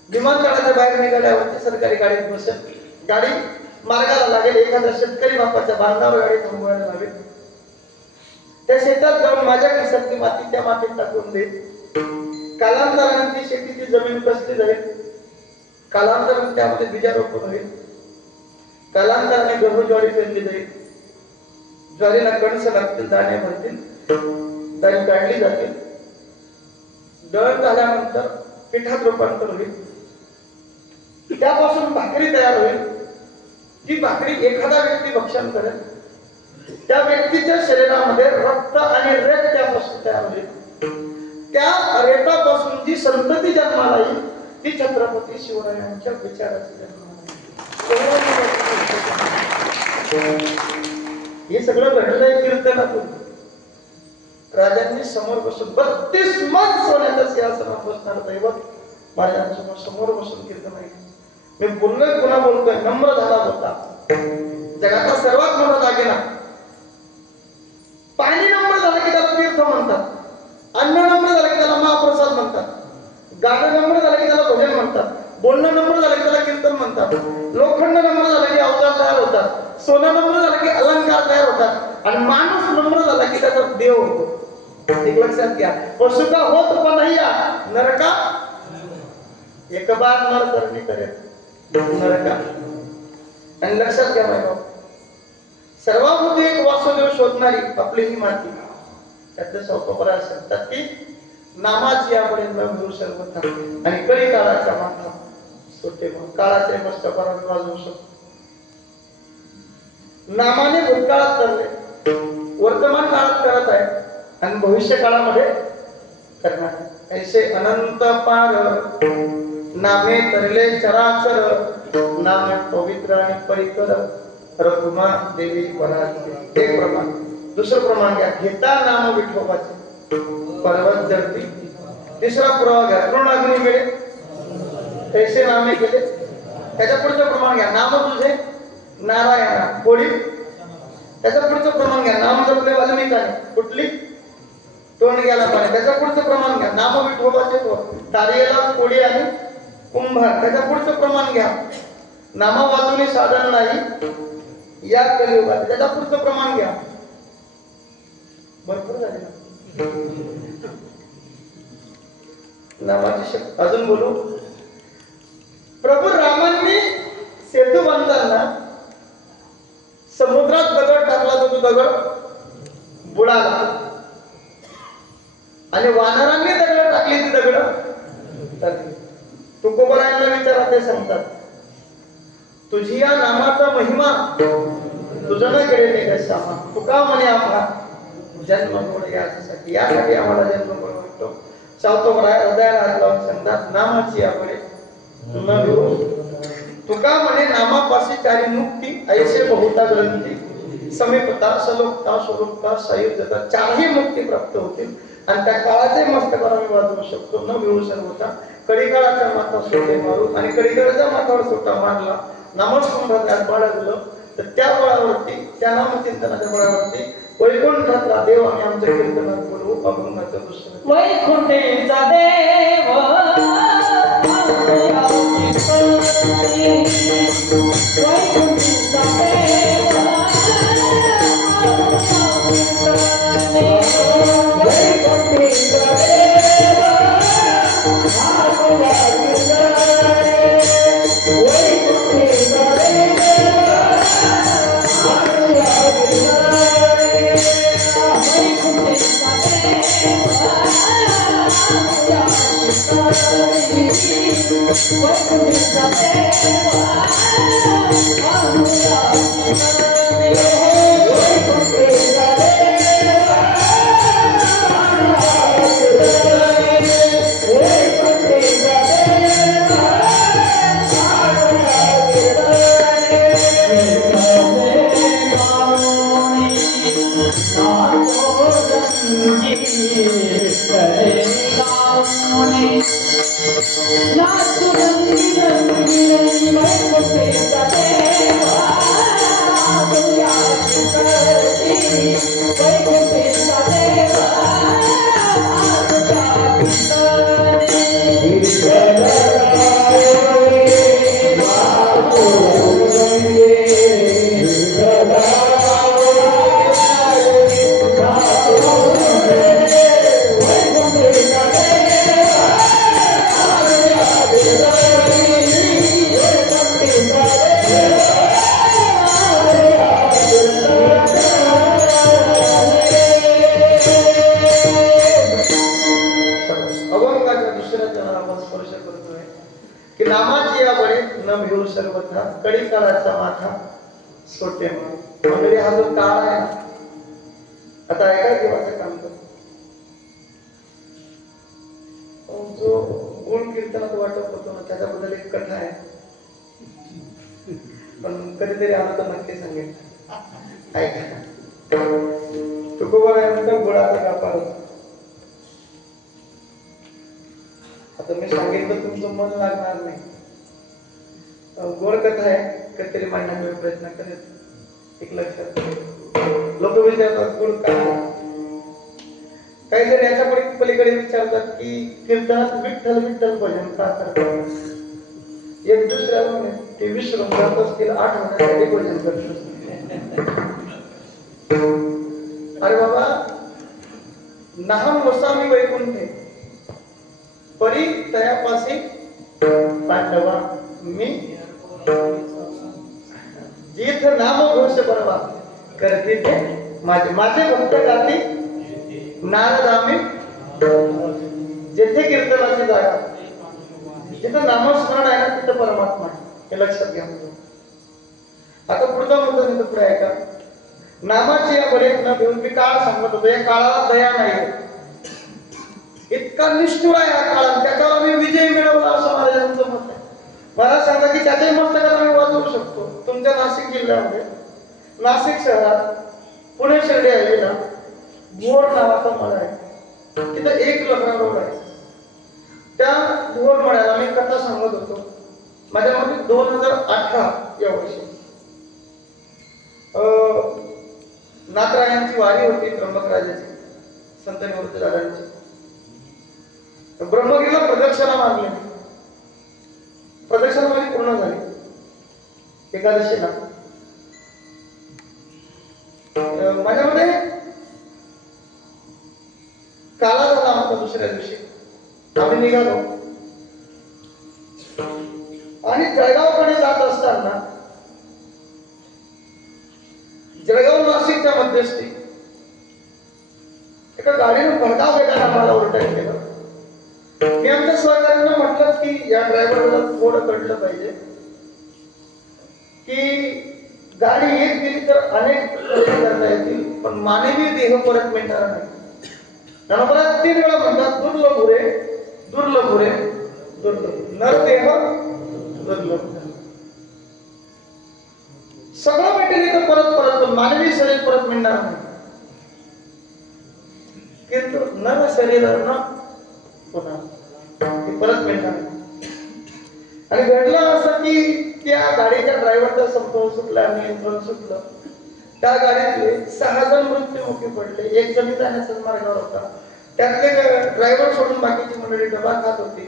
विमानतळाच्या बाहेर निघाल्यावरती सरकारी गाडीत बसेल, गाडी मार्गाला लागेल, एखाद्या शेतकरी बापाच्या बांधावर गाडी थांबवायला लागेल, त्या शेतात जाऊन माझ्या खिशातली माती त्या मातीत टाकून देईल. कालांतराने ती शेतीची जमीन कसली जाईल, कालांतराने त्यामध्ये बीजारोपण होईल, कालांतराने गहू ज्वारी पेरली जाईल, ज्वारीला कणस लागतील, दाणे भरतील, दाणे काढली जातील, दळण झाल्यानंतर पिठात रूपांतर होईल, त्यापासून भाकरी तयार होईल. ती भाकरी एखादा व्यक्ती भक्षण करेल, त्या व्यक्तीच्या शरीरामध्ये रक्त आणि रेत त्यापासून तयार होईल. त्या रेतापासून जी संतती जन्माला येईल ती छत्रपती शिवरायांच्या विचाराची जन्माला येईल. हे सगळं घडलंय कीर्तनातून. राजांनी समोर बसून 32 मन सोन्याच्या सिंहासनावर बसणार दैवत महाराजांच्या समोर बसून कीर्तन ऐकलं. मी बोललोय पुन्हा बोलतोय, नम्र झाला होता. जगातला सर्वात मोठा दागिना. पाणी नम्र झालं की त्याला तीर्थ म्हणतात, अन्न नम्र झालं की त्याला महाप्रसाद म्हणतात, गाणं नम्र झालं की त्याला भजन म्हणतात, बोलणं नम्र झालं की त्याला कीर्तन म्हणतात, लोखंड नम्र झालं की अवतार तयार होतात, सोनं नम्र झालं की अलंकार तयार होतात, आणि माणूस नम्र झाला की त्याचा देव होतो. एक लक्षात घ्या, पशु का होत बनैया नरका एक बार नर करणी करेल नरका. आणि लक्षात घ्या बाबा, सर्वाभूती एक वासुदेव शोधणारी आपली ही माती. त्यातलं सौकपरा सांगतात की नामाची यापर्यंत मिळू सर्वथा आणि कळी काळाचा माथा सोटे काळाचे मस्तकावर वाजवू शकतो. नामाने भूतकाळात करले, वर्तमान काळात करत आहे आणि भविष्य काळामध्ये करणार. ऐसे अनंत पार नामे तरले चराचर, नाम पवित्र आणि परिकर रघुमा देवी वराती. एक प्रमाण. दुसरं प्रमाण घ्या, घेता नाम विठोबाचे पर्वत जडती. तिसरा पुरावा घ्या, तृणाग्नी मिळे कैसे नामे केले. त्याच्या पुढचं प्रमाण घ्या, नाम तुझे नारायणा कोळी. त्याच्या पुढचं प्रमाण घ्या, नाम जपले वाल्मिकाने कुठली तोंड गेला पाणी. त्याच्या पुढचं प्रमाण घ्या, नाम विठोबाचे तारियेला कोळी आणि कुंभार. त्याच्या पुढचं प्रमाण घ्या, नामा वाचून साधन नाही या कलियुगात. त्याच्या पुढचं प्रमाण घ्या. भरपूर झाले नामाची शक्ती. अजून बोलू. प्रभू सेतू बांधताना समुद्रात दगड टाकला तर तो दगड बुडाला आणि वानरांनी दगड टाकली ती दगड तुकोबरायांना विचारा ते सांगतात तुझी या नामाचा महिमा तुझं न केलेले कसा तुका म्हणे आपला जन्म गोड यासाठी आम्हाला जन्म गोड वाटतो चावतो हृदयाला हात लावून सांगतात नामाची आपण न घेऊ तुका म्हणे नामापाशी चारी मुक्ती ऐसे बहुता ग्रंथी समीपता सलोकता स्वरूपता सायुज्यता चारही मुक्ती प्राप्त होतील आणि त्या काळाचे मस्तकावर आम्ही वाजवू शकतो न घेऊ सर्वता कडिकाळाचा माथा सोटे मारू आणि कडिकाळाच्या माथावर सोटा मारला नामस्मरणात बाळगलं तर त्या बळावरती त्या नामचिंतनाच्या बळावरती वैकुंठातला देव आम्ही आमच्या कीर्तनात बोलवू अभंगाचं दुसरं वैकुंठेचा देव वैकुंठेचा कडिकाळाचा माथा सोटे म्हणजे हा जो काळ आहे आता एका देवाचं काम करतो जो गुण कीर्तनात वाटप होतो ना त्याच्याबद्दल एक कथा आहे पण कधीतरी आला तर नक्की सांगेल ऐका तुकोबरायांचा गुळाचा व्यापार होता आता मी सांगितलं तुमचं मन लागणार नाही गोड कथा आहे कधीतरी मांडण्याचा प्रयत्न करेल एक लक्षात लोक विचारतात गोड काय काही जण याच्या पलीकडे विचारतात की कीर्तनात विठ्ठल विठ्ठल भजन का करतात एक दुसऱ्याला म्हणे ते विश्राम जात असतील आठवण्यासाठी भजन करत असतील अरे बाबा नाहम वसामी वैकुंठे परी तयापासी पांडवा मी जिथ नाम घोष परवा करते ते माझे भक्त गाती नारदामी जेथे कीर्तनाची जागा जिथं नामस्मरण आहे ना तिथं परमात्मा आहे हे लक्षात घ्या आता पुढचा मुद्दा मी पुढे ऐका नामाची या बरेच न घेऊन मी काळ सांगत होतो या काळाला दया नाही इतका निष्ठुर आहे हा काळ त्याच्यावर आम्ही विजय मिळवला असं महाराजांचं मत आहे मला सांगा की त्याच्याही मस्तकात आम्ही वाजवू शकतो तुमच्या नाशिक जिल्ह्यामध्ये नाशिक शहरात पुणे शिर्डी हवेलीला भोर नावाचा मळ आहे तिथं 1 लग्न रोड आहे त्या भोर मळ्याला मी कथा सांगत होतो माझ्या मते 2018 या वर्षी नाथरायांची वारी होती त्र्यंबकराजाची संत निवृत्त दादांची ब्रह्मगिरीला प्रदक्षिणा मारली प्रदक्षिणा माझी पूर्ण झाली एकादशीला माझ्यामध्ये काला झाला आमचा दुसऱ्या दिवशी आम्ही निघालो आणि जळगावकडे जात असताना जळगाव नाशिकच्या मध्यस्थी एका गाडीनं भडकाव वेगाने आम्हाला ओव्हरटेक केलं. मी आमच्या सहकार्यांना म्हटलं की या ड्रायव्हरला थोडं कळलं पाहिजे की गाडी एक गेली तर अनेक करता येतील, पण मानवी देह परत मिळणार नाही. परत 3 वेळा म्हणतात दुर्लभ उरे, दुर्लभ उरे, दुर्लभ नरदेह दुर्लभ. सगळं भेटेल तर परत परत, पण मानवी शरीर परत मिळणार नाही. किंतु नर शरीर न पुन्हा ते परत मिळणार नाही. आणि घडलं असं की त्या गाडीच्या ड्रायव्हरचा समतोल सुटला, नियंत्रण सुटलं. त्या गाडीतले 6 जण मृत्युमुखी पडले. 1 जण जाण्याचाच मार्गावर होता. त्यातले ड्रायव्हर सोडून बाकीची मंडळी डबा खात होती.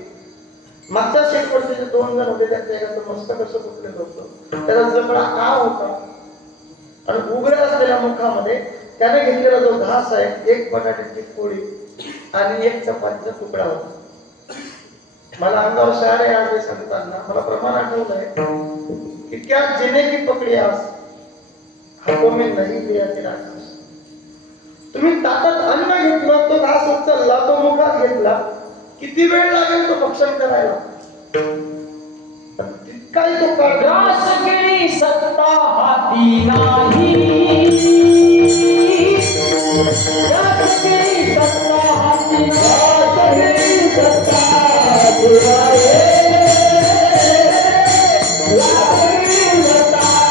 मागच्या सीटवरचे जे 2 जण होते त्यातल्या एकाचं मस्तक असं फुटलेलं होतं. त्याचा जबडा आ होता आणि उघड्या असलेल्या मुखामध्ये त्याने घेतलेला जो घास आहे, 1 बटाट्याची पोळी आणि 1 चपातीचा तुकडा होता. मला अंगावर शहारे आहे सांगताना मला प्रमाण आठवलंय की क्या जिने की पकडी आस हातों में नहीं लिया तेरा घास. तुम्ही ताटात अन्न घेतलं, तो घास उचलला, तो मुखात घेतला, किती वेळ लागेल तो भक्षण करायला, तितकाही तो काळ. ग्रास केली सत्ता हाती नाही, ग्रास केली सत्ता हाती नाही, सत्ता पुरावे लागली सत्ता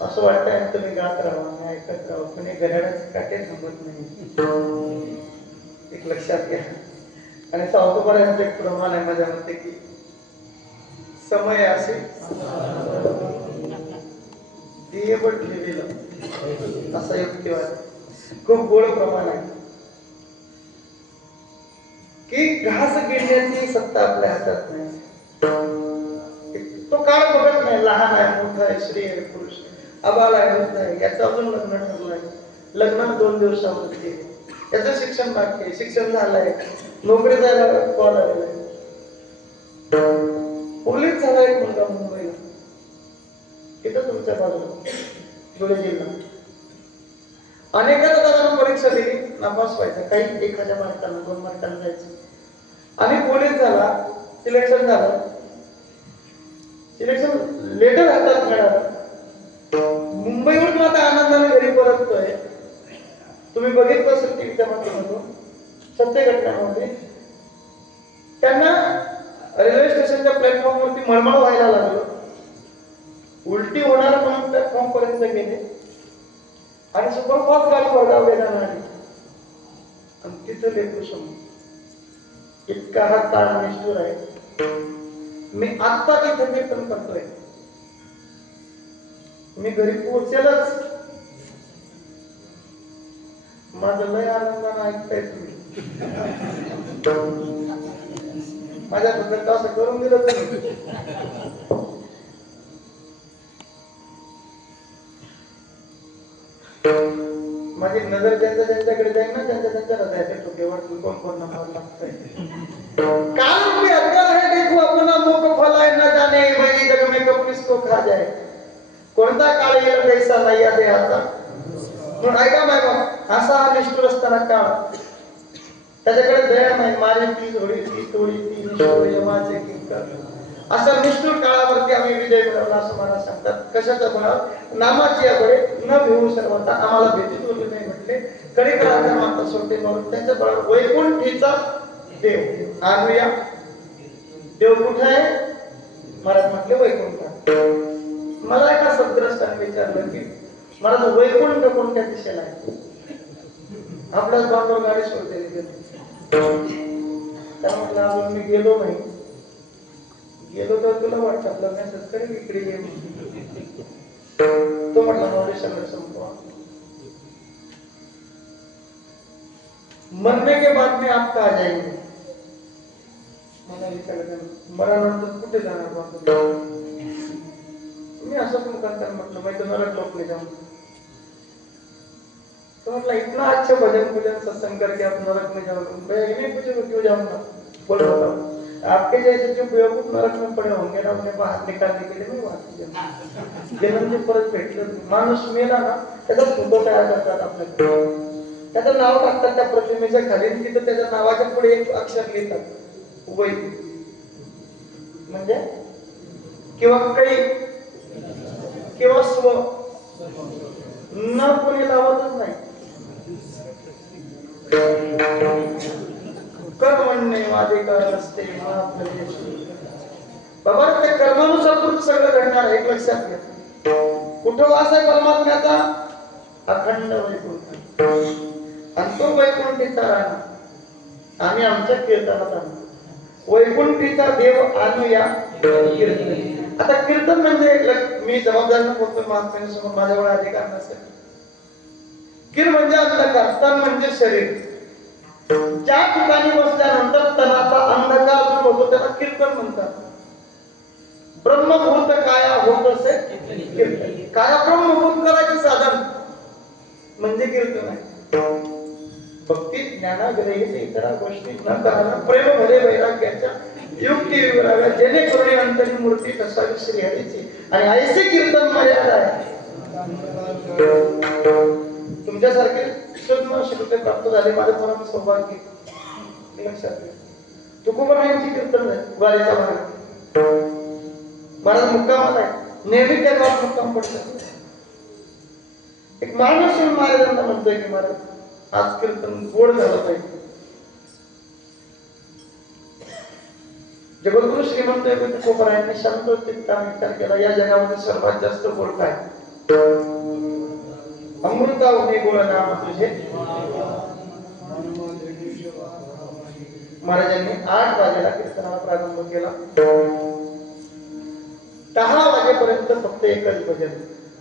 असं वाटतंय तुम्ही गात राहा, मी ऐकत राहा, पण घड्याळाचे काटे थांबत नाही. एक लक्षात घ्या. आणि सावतोपर्यंत एक प्रमाण आहे माझ्या मते की समय असे देहबट लिहिलेलं असा युक्तिवाद खूप गोड प्रमाण आहे की घास गिळण्याची सत्ता आपल्या हातात नाही. तो काळ बघत नाही, लहान आहे, मोठा आहे, स्त्री आहे, पुरुष आहे, अबाल आहे, वृद्ध आहे, याचं अजून लग्न ठरलं आहे, लग्न 2 दिवसामध्ये केले, याचं शिक्षण बाकी आहे, शिक्षण झालंय, नोकरी जायला कॉल आलेला आहे, पोलीस झाला एक मुलगा मुंबईला, तिथं तुमच्या बाजूला धुळे जिल्हा. अनेकांना दादा परीक्षा दिली, नापास व्हायचा, काही 1000 मार्कांना 2 मार्कांना जायचं, आणि पोलीस झाला, सिलेक्शन झालं, सिलेक्शन लेटर हातात मिळालं, मुंबईवरून आता आनंदाने घरी परततोय. तुम्ही बघितलं असेल टीव्हीच्या माध्यमातून सत्य घटनांमध्ये त्यांना रेल्वे स्टेशनच्या प्लॅटफॉर्मवरती मळमळ व्हायला लागलं, उलटी होणार म्हणून प्लॅटफॉर्म पर्यंत गेले आणि सुपरफास्ट गाडी भरधाव वेगाने आली आणि तिथं लेकरू समोर. इतका हा काळ निष्ठुर आहे. मी आत्ता तिथे कीर्तन करतोय, मी घरी पोहोचेलच, माझं लय आनंदानं ऐकताय तुम्ही, माझ्याबद्दल असं करून दिलं तुम्ही. माझी नजर ज्यांच्याकडे जाईल ना, त्यांच्या हृदयाचे ठोकेवर कोण कोण नंबर लागतंय. काल भी अज्ञान है देखो अपना मुख फलाय न जाने, वही जग में कपीस को खा जाए. कोणता काळ येईल कैसा नाही आहे आता. म्हणून ऐका बाबा, असा हा निष्ठुर असताना काळ, त्याच्याकडे दया नाही, माझी ती थोडी ती थोडी ती निष्ठुर यमाचे किंकर. अशा निष्ठुर काळावरती आम्ही विजय मिळवला असं मला सांगतात. कशाचा गुणावर? नामाची याकडे न भिवू सर्वता, आम्हाला भीतीच उरली नाही म्हटले. कडे काळाच्या माता सोडते म्हणून त्यांच्या बरोबर वैकुंठीचा देव आणूया. देव कुठे आहे? महाराज म्हटले वैकुंठात. मला एका सद्ग्रस्ताने विचारलं की मला वैकुंठ कोणत्या दिशेला आहे? आपल्याच बांधवर गाडी सोडते. त्या म्हटलं अजून मी गेलो नाही. गेलो तर तुला वाटतं आपलं मेसेज करेल इकडे ये. तो म्हटला नवरे सगळं संपवा. मरने के बाद में आप कहा जाएंगे? मला विचारलं मरानंतर कुठे जाणार बाबा? मी असंच मुखांतर म्हटलं मैं तो नरक लोक ले जाऊंगा. तो मतलब इतना अच्छा भजन पूजन सत्संग करके आप नरक में जाओगे? मैं नहीं पूछूंगा क्यों जाऊंगा? बोल रहा हूँ आपके जैसे जो बेवकूफ नरक में पड़े होंगे ना उन्हें बाहर निकालने के लिए मैं वाट जन्म जे परत भेटलं. माणूस मेला ना त्याचा फोटो तयार करतात आपल्याकडे. त्याचं नाव टाकतात त्या प्रतिमेच्या खाली. तिथं त्याच्या नावाच्या पुढे एक अक्षर लिहितात वै म्हणजे किंवा काही किंवा स्व. न कोणी लावतच नाही. कर्मण्येवाधिकार असते बाबा. त्या कर्मानुसार तुमचं सगळं घडणार आहे. एक लक्षात घ्या. कुठं वास आहे परमात्म्याचा? अखंड वैकुंठ. आणि तो वैकुंठीचा राहणार आम्ही आमच्या कीर्तनात आणतो. वैकुंठीचा देव आणूया कीर्तन. आता कीर्तन म्हणजे मी जबाबदारीनं बोलतो महात्म्यांसमोर, माझ्यावर अधिकार नसेल. कीर म्हणजे अंधकार, तन म्हणजे शरीर. ज्या ठिकाणी बसल्यानंतर तनाचा अंधकार दूर होतो त्याला कीर्तन म्हणतात. ब्रह्मभूत काया होत असे कीर्तन. काया ब्रह्मभूत करायचे साधन म्हणजे कीर्तन आहे. भक्ती ज्ञानाग्रहित इतर गोष्टी न करायला प्रेम भरे वैराग्याच्या युक्ती विवराव्या जेणेकरून अंतरी मूर्ती तसावी श्रीहरीची. आणि ऐसे कीर्तन मर्यादा आहे. तुमच्यासारखे शुद्ध श्रुते प्राप्त झाले माझं परम सौभाग्य. लक्षात घ्या. तुकोबारायांची कीर्तन आहे उगाडीचा भाग. महाराज मुक्कामाला आहे. नेहमी त्या गावात मुक्काम पडतात. एक माणूस महाराजांना म्हणतोय की महाराज आज कीर्तन गोड झालं पाहिजे. जगद्गुरु श्रीमंत तुकोबारायांनी शांत चित्ताने विचार केला या जगामध्ये सर्वात जास्त गोड काय? अमृता उन्हे गोड नाम तुझे. महाराजांनी 8 वाजेला कीर्तनाला प्रारंभ केला. 10 वाजेपर्यंत फक्त एकच भजन.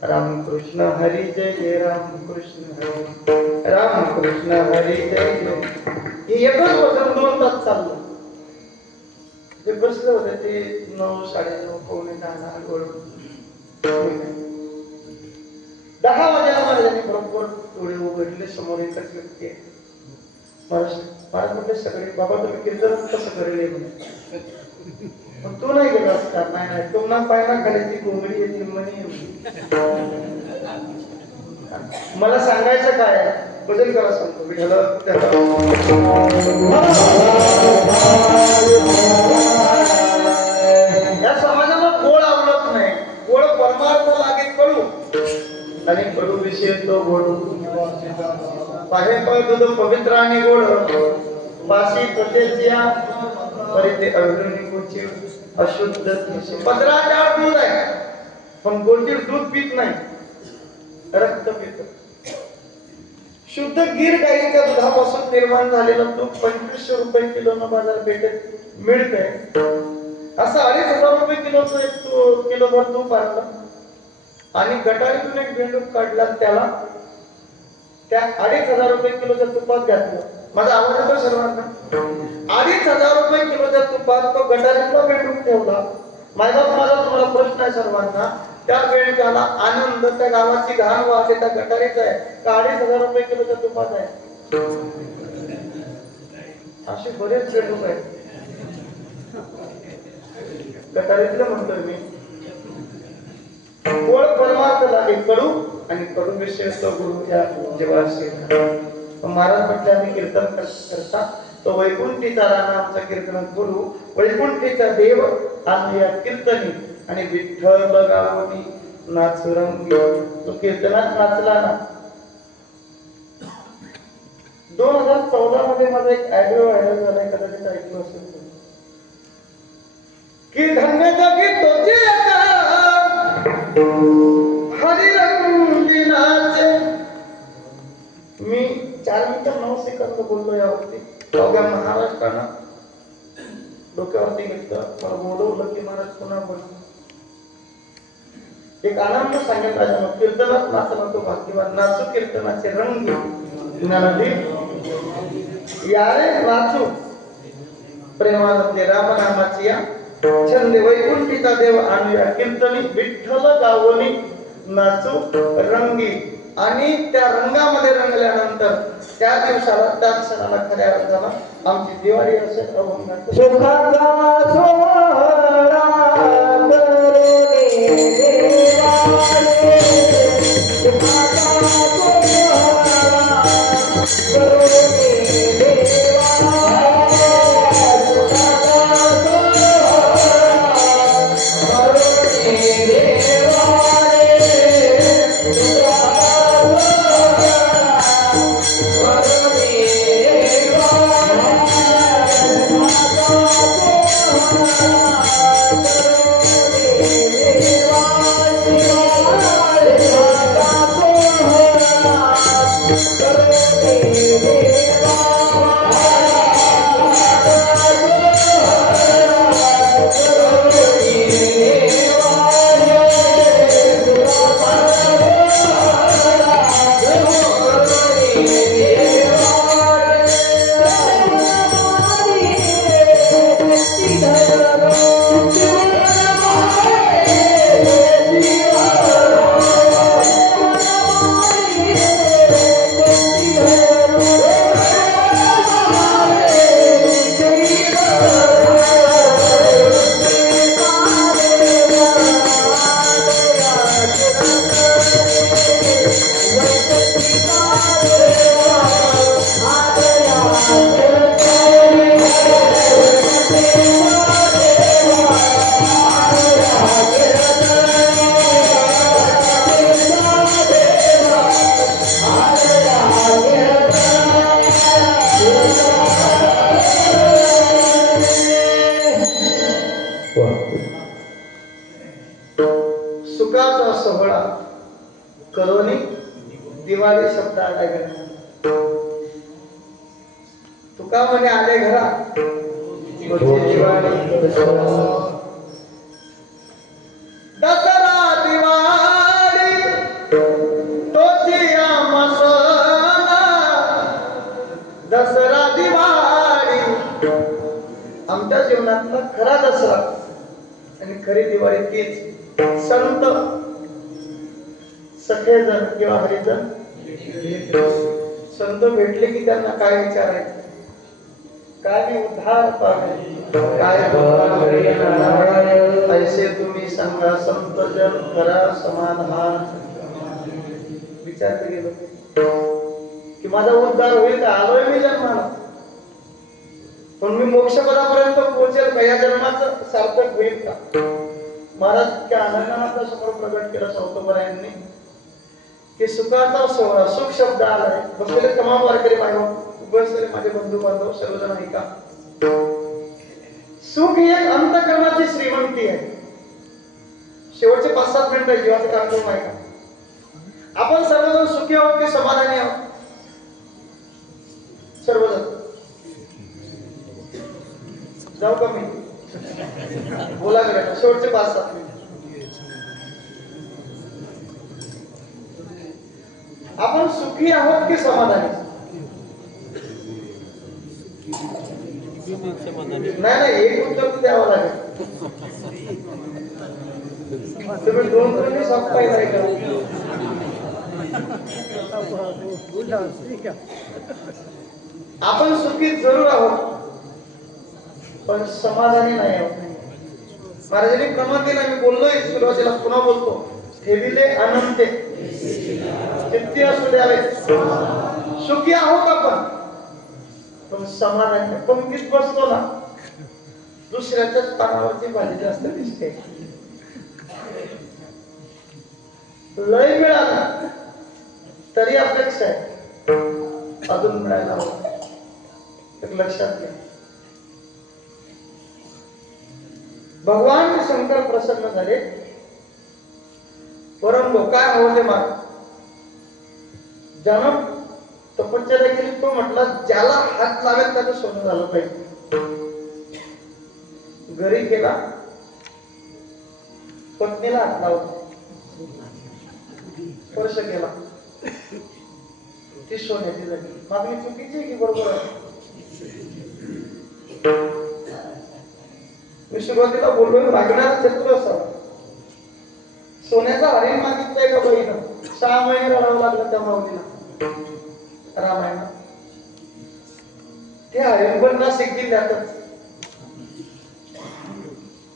रामकृष्ण हरी जय जय रामकृष्ण हरी रामकृष्ण हरी जय जय. हे एकच भजन 2 तास चाललं. जे बसले होते ते 9, 9:30, 9:45 गोड. 10 वाजेला महाराजांनी बरोबर डोळे उघडले. समोर एकच व्यक्ती आहे. महाराज म्हटले सगळे बाबा तुम्ही कीर्तन कसं करेल म्हणे. पण तू नाही गेला असणार. नाही तुम्हाला पायना खाली ती घोंगडी येते म्हणे. मला सांगायचं काय आहे? बदल करा सांगतो विठ्ठला. या समाजाला गोड आवडत नाही. गोड परमार्थ लागे कळू आणि कडू विषय तो गोड. पाहे दूध पवित्र आणि गोड पाशी प्रत्येच्या परिते अग्निकोची अशुद्ध. 15 दूध आहे पण गोडीर दूध पित नाही, रक्त पित. शुद्ध गीर गाईच्या दुधापासून निर्माण झालेलं तूप 2500 रुपये किलोनं बाजारपेठेत मिळतंय. असं 2500 रुपये किलोचं एक किलोभर तूप आणलं आणि गटारीतून एक बेंडूक काढला. त्याला त्या 2500 रुपये किलोच्या तुपात घातलं. माझा आवाज येतो सर्वांना? 2500 रुपये किलोच्या तुपात तो गटारीतला बेंडूक ठेवला. माझा तुम्हाला प्रश्न आहे सर्वांना. त्या बेंडकाला आनंद त्या गावाची घाण वाहते त्या गटारीच आहे का 2500 रुपये किलोच्या तुपात आहे? असे बरेच बेंडूक आहेत. गटारीतलं म्हणतोय मी. गोड परमार्थ लागे कडू आणि कडू विषय तो गुरु या जेवाशी. महाराज म्हटले आम्ही कीर्तन करता तो वैकुंठीचा राणा आमचा कीर्तन गुरु. वैकुंठीचा देव आम्ही या कीर्तनी आणि विठ्ठल गावनी नाचरंगी. तो कीर्तनात नाचला ना. 2014 मध्ये माझा एक ऑडिओ व्हायरल झालाय, कदाचित ऐकलं असेल की धन्यता की तुझी हरिरंगिना सेकंद बोललो यावरती अवघ्या महाराष्ट्रानं डोक्यावरती घेतलं, मला बोलवलं की महाराज पुन्हा बोल. एक आनंद सांगत राजा कीर्तनात नाचला तो भाग्यवान, नाचू कीर्तनाचे रंग ज्ञानदीप यारे नाचू प्रेमानंदे रामनामाची या छंदे वैकुंठीचा देव आणूया कीर्तनी विठ्ठल गावनी नाचू रंगी. आणि त्या रंगामध्ये रंगल्यानंतर त्या दिवसाला त्या क्षणाला खऱ्या रंगाला आमची दिवाळी असेल अभंगात सुखाचा सोहळा करोने देवाने, सुखाचा सोहळा करोने देवाने, सुखाचा सोहळा करोने देवाने, सुखाचा सोहळा करोनी दिवाळी शब्द आला गेला. तुका म्हणे आले घरा दिवाळी दसरा दिवाळी तोची आमसना, दसरा दिवाळी आमच्या जीवनातला खरा दसरा आणि खरी दिवाळी तीच. संत सखेजन किंवा हरिजन संत भेटले की त्यांना काय विचारायचं, काय मी उद्धार पावे काय ऐसे तुम्ही सांगा संत जन करा समाधान. विचारते गेलो की माझा उद्धार होईल का, आलोय मी जन्माला पण मी मोक्षपदापर्यंत पोहोचेल का, या जन्माचं सार्थक होईल का. महाराज इतक्या आनंदानं समोर प्रगट केलं सौतोबरायांनी की सुखाचा सोहळा, सुख शब्द आलाय. बसलेले तमाम वारकरी माय बसलेले माझे बंधू बांधव सर्वजण ऐका. सुख ही एक अंतःकरणाची श्रीमंती आहे. शेवटचे 5-7 मिनिटं जीवाचं काम करून ऐका. आपण सर्वजण सुखी आहोत की समाधानी आहोत? सर्वजण जाऊ का मी बोला करा शेवटचे 5-7 मिनिट. आपण सुखी आहोत की समाधानी? नाही एक उत्तर द्यावं लागेल. तुम्ही 2 सप्ताही नाही करा. आपण सुखी जरूर आहोत पण समाधानी नाही आहोत. महाराजांनी प्रमाण दिला. मी बोललोय सुरुवातीला पुन्हा बोलतो. ठेविले अनंते चित्ती असू द्यावे. सुखी आहोत आपण पण समाधानी. पंक्तीत बसतो ना दुसऱ्याच्याच पानावरची भाजी जास्त दिसते. लय मिळाला तरी अपेक्षा आहे अजून मिळायला हवं. लक्षात घ्या. भगवान शंकर प्रसन्न झाले. परंतु काय हवं ते माग. जनक तप तपश्चर्या केली. तो म्हटला ज्याला हात लावेल त्याचं सोनं झालं पाहिजे. घरी गेला, पत्नीला हात लावला, स्पर्श केला, ती सोन्याची झाली. मागणी चुकीची आहे की बरोबर आहे? मी सुरुवातीला बोललोय मागणारा चतुर असावा. सोन्याचा हरिण मागितलंय का बहीण? 6 महिने रडावं लागलं त्या माऊलीला रामायणात. ते हरिण पण ना शिकतील त्यातच.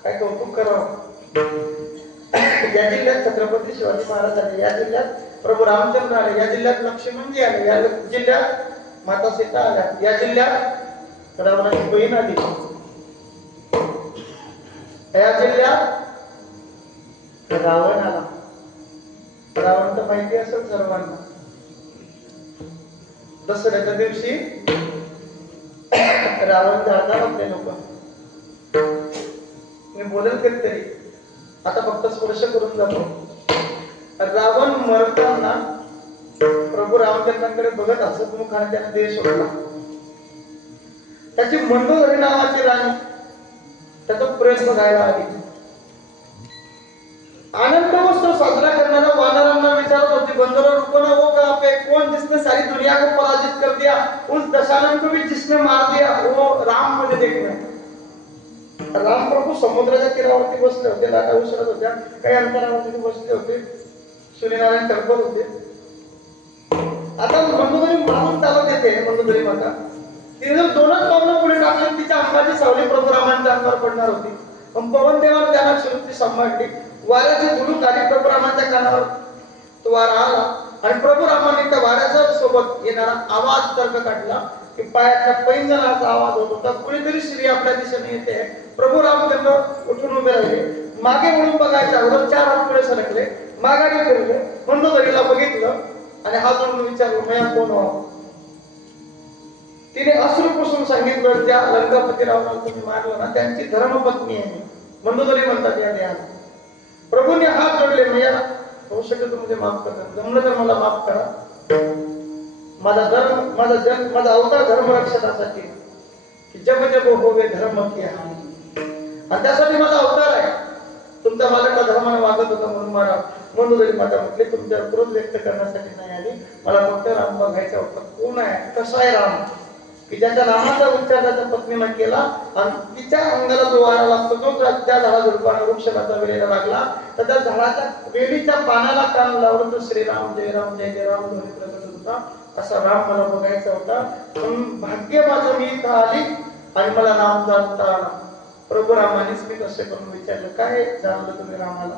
काय कौतुक करावं. या जिल्ह्यात छत्रपती शिवाजी महाराज आले, या जिल्ह्यात प्रभू रामचंद्र आले, या जिल्ह्यात लक्ष्मणजी आले, या जिल्ह्यात माता सीता आल्या, या जिल्ह्यात रावणाची बहीण आली, या जिल्ह्यात रावण आला. रावण तर माहिती असेल सर्वांना. दसऱ्याच्या दिवशी रावण जाळतात आपले लोक. मी बोलेल कधीतरी, आता फक्त स्पर्श करून जातो. रावण मरताना प्रभू रामचंद्रांकडे बघत हसत मुखाने त्याने देह सोडला. त्याची मंडोदरी नावाची राणी त्याचा प्रेम बघायला आली. आनंद उत्सव साजरा करणाऱ्या वानरांना विचारत होती, बंदरों रुको ना, वो कहां पे? कौन जिसने सारी दुनिया को पराजित कर दिया? उस दशानन को भी जिसने मार दिया, वो राम मुझे देखना. राम प्रभू समुद्राच्या तीरावरती बसले होते, लाटा उसळत होत्या, काही अंतरावरती बसले होते, सूर्यनारायण तडपत होते. आता मंदोदरी मारून चालत येते. मंदोदरी माता तिने जर 2च पावलं पुढे टाकले, तिच्या अंगाची सावली प्रभू रामांच्या अंगावर पडणार होती. पण पवन देवाने त्यांना शिरुपती सांभाळली. वाऱ्याची धुळूक आली प्रभू रामांच्या कानावर, तो वारा आला आणि प्रभू रामांनी त्या वाऱ्याच्या सोबत येणारा आवाज तर्क काढला की पायाच्या पैंजणाचा आवाज होत होता. कुणीतरी स्त्री आपल्या दिशेने येते. प्रभू रामचंद्र उठून उभे राहिले. मागे वळून बघायच्या अगोदर 4 हात पुढे सरकले, माघारी फिरले, मंदोदरीला बघितलं आणि हात जोडून विचारलं, मैं कोण हो? तिने अश्रू पुसून सांगितलं, ज्या लंकापती रावणाला तुम्ही मारलं ना, त्यांची धर्मपत्नी आहे मी. मंदोदरी म्हणतात या देहात. प्रभूने हात जोडले, मैया होऊ शकेल तर मुझे माफ करा, जमलं तर मला माफ करा. माझा धर्म, माझा जन्म, माझा अवतार धर्म रक्षणासाठी की जब जब होवे धर्म की हानी, आणि त्यासाठी माझा अवतार आहे. तुमचा मालका धर्माने वागत होता म्हणून मला. मंदोदरी माता म्हटले, तुमच्यावर क्रोध व्यक्त करण्यासाठी नाही आली, मला फक्त राम बघायचा होता. कोण आहे, कसा आहे राम, की ज्याच्या नामाचा उच्चार त्याच्या पत्नीने केला आणि तिच्या अंगाला जो वारा लागतो, जो त्या झाडाझुडपाने वृक्षाचा वेळेला लागला, तर त्या झाडाच्या वेलीच्या पानाला कान लावून तो श्रीराम जय राम जय जय राम ध्वनी प्रकट होता. असा राम मला बघायचा होता. पण भाग्य माझं मी इथं आली आणि मला राम जाणता आला. प्रभू रामानेच मी कसे करून विचारलं, काय जाणलं तुम्ही रामाला?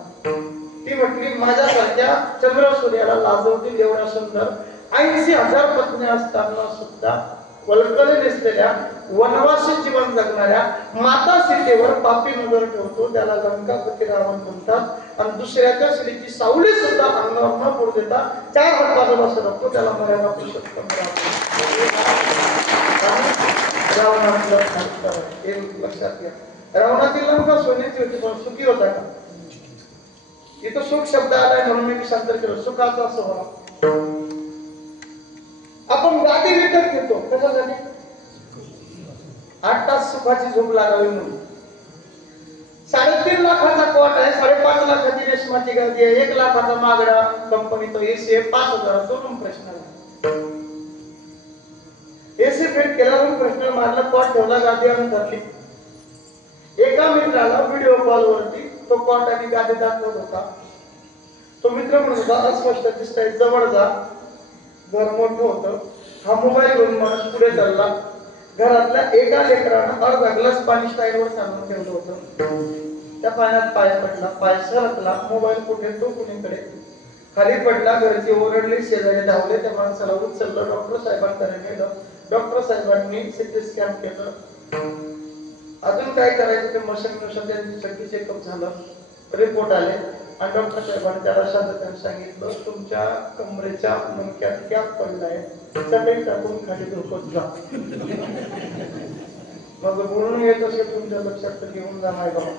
ती म्हटली, माझ्यासारख्या चंद्र सूर्याला लाजवतील एवढ्या सुंदर 80,000 पत्नी असताना सुद्धा वल्कले नसलेल्या वनवासी जीवन जगणाऱ्या माता सीतेवर पापी नजर ठेवतो, त्याला लंकापती रावण म्हणतात. आणि दुसऱ्याच्या स्त्रीची सावली सुद्धा अंगावर न पडू देता 4 हात बाजूला सरकतो, त्याला मर्यादा पुरुषोत्तम रावणाला. हे लक्षात घ्या. रावणाची लंका सोन्याची होती, पण सुखी होता का? इथं सुख शब्द आलाय म्हणून मी भाषांतर केलं, सुखाचा स्वभाव. आपण गादी विकत घेतो कशासाठी? 8 तास सुखाची झोप लागावी म्हणून. 3.5 लाखाचा कॉट आहे, 5.5 लाखाची रेशमाची गादी आहे, 1 लाखाचा मागडा कंपनीचा एसी आहे, 5,000 रूम प्रश्न. एसी फिट केला, रूम प्रश्न मारला, कॉट ठेवला, गादी आणून धरली. एका मित्राला व्हिडिओ कॉल वरती तो कॉट आणि गादी दाखवत होता. तो मित्र म्हणत होता, अस्पष्ट दिसतंय, जवळ जा. घर मोठं होतं. हा मोबाईल घेऊन माणूस पुढे चालला. घरातल्या एका लेकरानं अर्धा ग्लास पाणी स्टाईलवर सांडून ठेवलं होतं. त्या पाण्यात पाय पडला, पाय सरकला, मोबाईल कुठे तो कुणीकडे खाली पडला. घरची ओरडली, शेजारी धावले, त्या माणसाला उचललं, डॉक्टर साहेबांकडे नेलं. डॉक्टर साहेबांनी सिटी स्कॅन केलं. अजून काय करायचं ते मशीन त्यांची सगळी चेकअप झालं, रिपोर्ट आले आणि डॉक्टर साहेबांनी त्याला शांततेने सांगितलं, तुमच्या कमरेच्या मणक्यात कॅप पडलाय, चटई टाकून खाली झोपत जा. मग बोलून येत असेल तुमच्या लक्षात तर घेऊन जा. नाही बाबा,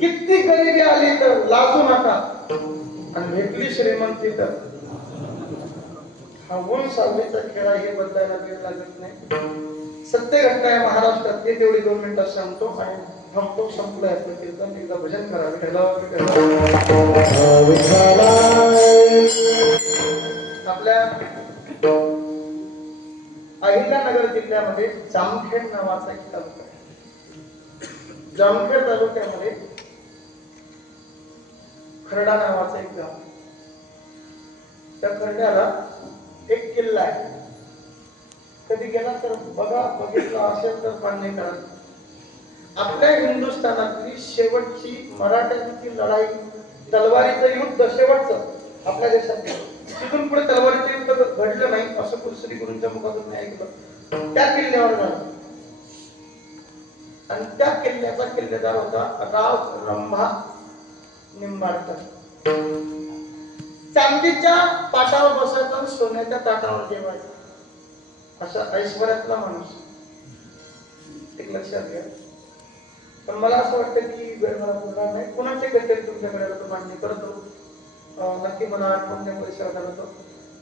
किती गरिबी आली तर लाजू नका, आणि भेटली श्रीमंती तर हा ऊन सावलीचा खेळ आहे, हे बदलायला वेळ लागत नाही. सत्य घटना आहे महाराष्ट्रात, ते तेवढी 2 मिनिटात सांगतो आणि थांबतो. संपलंय आपलं कीर्तन. एकदा भजन करा. आपल्या अहिल्यानगर जिल्ह्यामध्ये जामखेड नावाचा एक तालुका आहे. जामखेड तालुक्यामध्ये खर्डा नावाचं एक गाव. त्या खर्ड्याला एक किल्ला आहे. कधी गेला तर बघा, बघितला असेल तर मान्य करा. आपल्या हिंदुस्थानातली शेवटची मराठ्यांची लढाई, तलवारीचं युद्ध शेवटचं आपल्या देशात. तिथून पुढे तलवारीचं युद्ध घडलं नाही असं कुलश्री गुरूंच्या मुखातून मी ऐकलं. त्या किल्ल्यावर झालं आणि त्या किल्ल्याचा किल्लेदार होता राव रंभा निंबाळकर. चांदीच्या पाटावर बसायचा, सोन्याच्या ताटावर जेवायचा, असा ऐश्वर्यातला माणूस. एक लक्षात घ्या. पण मला असं वाटतं की वेळ मला बोलणार नाही. कुणाचे कचेरी तुमच्याकडे तो मान्य करतो. नक्की मला आठवण परिसरात आलो.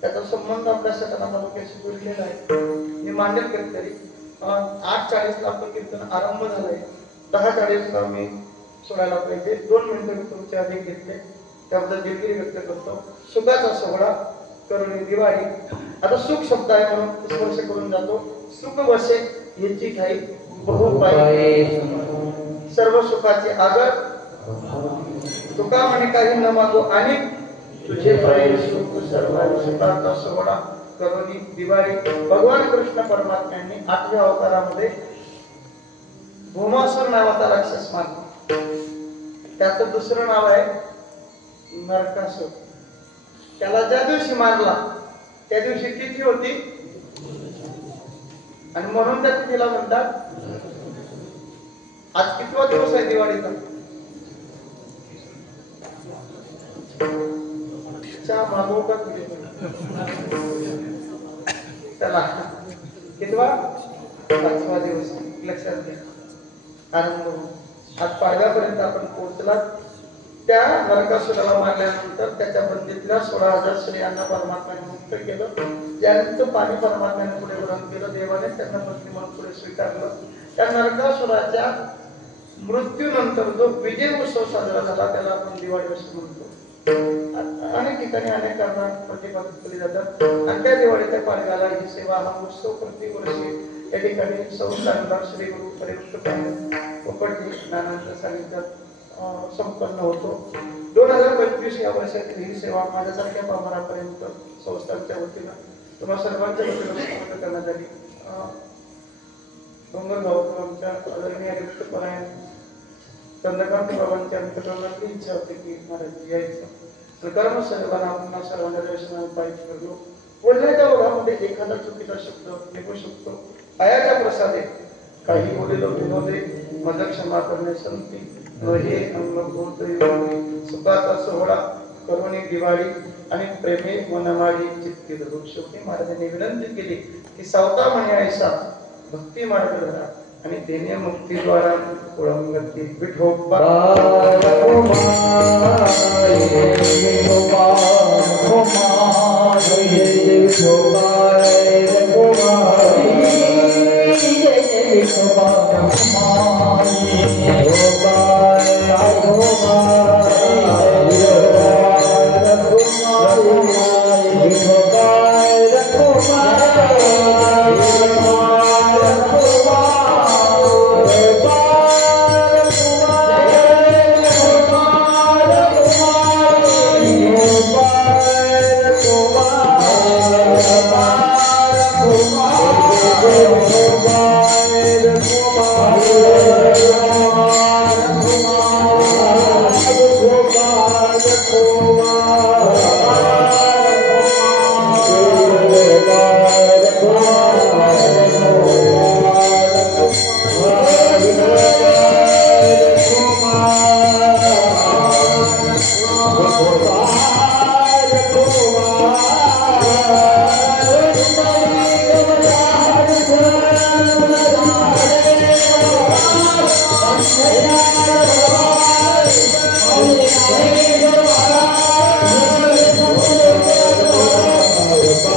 त्याचा संबंध आपल्या सटाणा तालुक्याशी जोडलेला आहे. मी मान्य कधीतरी 8:40 ला आपलं कीर्तन आरंभ झालंय. 10:40 ला मी सोडायला पाहिजे. 2 मिनिटं मी तुमच्या आधी घेतले, त्याबद्दल दिलगिरी व्यक्त करतो. सुखाचा सोहळा करून दिवाळी. आता सुख शब्द आहे म्हणून स्पर्श करून जातो. सुख वसे याची ठाई बहुपाई, सर्व सुखाचे आगर. तुका म्हणे काही न मागो आणि तुझे पाय सुख सर्व सुखाचा सोहळा करून दिवाळी. भगवान कृष्ण परमात्म्यांनी 8व्या अवतारामध्ये भूमासूर नावाचा राक्षस मारला. त्याचं दुसरं नाव आहे नरकासूर. त्याला ज्या दिवशी मारला त्या दिवशी तिथी होती आणि म्हणून त्या तिथीला म्हणतात. आज कितवा दिवस आहे दिवाळीचा? चहा मागवू का तुझे? चला, कितवा? 5वा दिवस. लक्षात घ्या. कारण आज पाडव्यापर्यंत आपण पोहोचलात. त्या नरकासुराला मारल्यानंतर त्याच्या बंदीतल्या 16,000 स्त्रियांना परमात्म्याने मुक्त केलं. ज्यांचं पाणी परमात्म्याने पुढे ग्रहण केलं, देवाने त्यांना पत्नी म्हणून पुढे स्वीकारलं. त्या नरकासुराच्या मृत्यूनंतर जो विजय उत्सव साजरा झाला त्याला आपण दिवाळी असं म्हणतो. अनेक ठिकाणी अनेक कारणात प्रतिपादित केली जातात. आणि त्या दिवाळीच्या पाडव्याला ही सेवा, हा उत्सव प्रतिवर्षी या ठिकाणी संस्थानला श्री गुरु परिवृत्त पोपटजी नानांच्या सानिध्यात संपन्न होतो. 2025 या वर्षातील ही सेवा माझ्यासारख्या पामरापर्यंत संस्थांच्या वतीनं तुम्हा सर्वांच्या वतीनं समर्पित करण्यात आली. डोंगरगाव आमच्या आदरणीय रिक्तपरायण चंद्रकांत बाबांची अंतकरणातली इच्छा होती की महाराज यायचं. कर्म सर्वांना सर्वांना दर्शनाला पाहिजे करलो. बोलण्याच्या ओघामध्ये एखादा चुकीचा शब्द निघू शकतो. आयाच्या प्रसादे काही बोलिलो विनोदे, मज क्षमा करणे संती हे अंग. सुखाचा सोहळा करुणी दिवाळी आणि प्रेमे मनमाळी चित्ती धरू. शेवटी महाराजांनी विनंती केली की सावता म्हणे ऐसा भक्ती मार्ग धरा आणि देणे मुक्तीद्वारा ओळंगती विठोबा.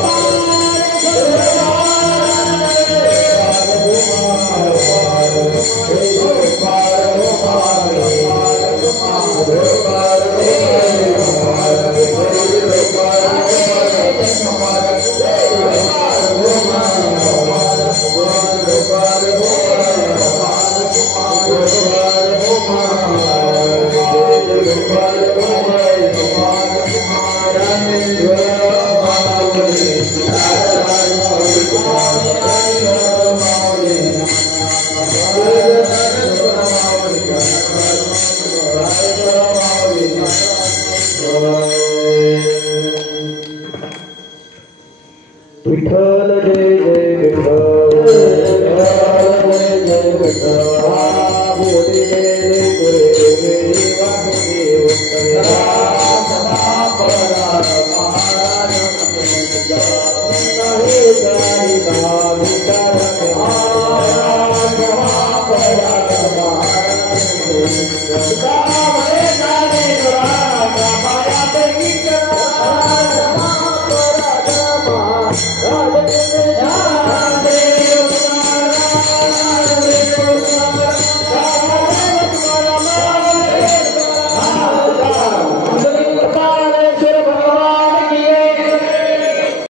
Oh विठ्ठल जय जय विठ्ठल जय जय विठ्ठल बोली मेरे गुरे वासुदेव महाराज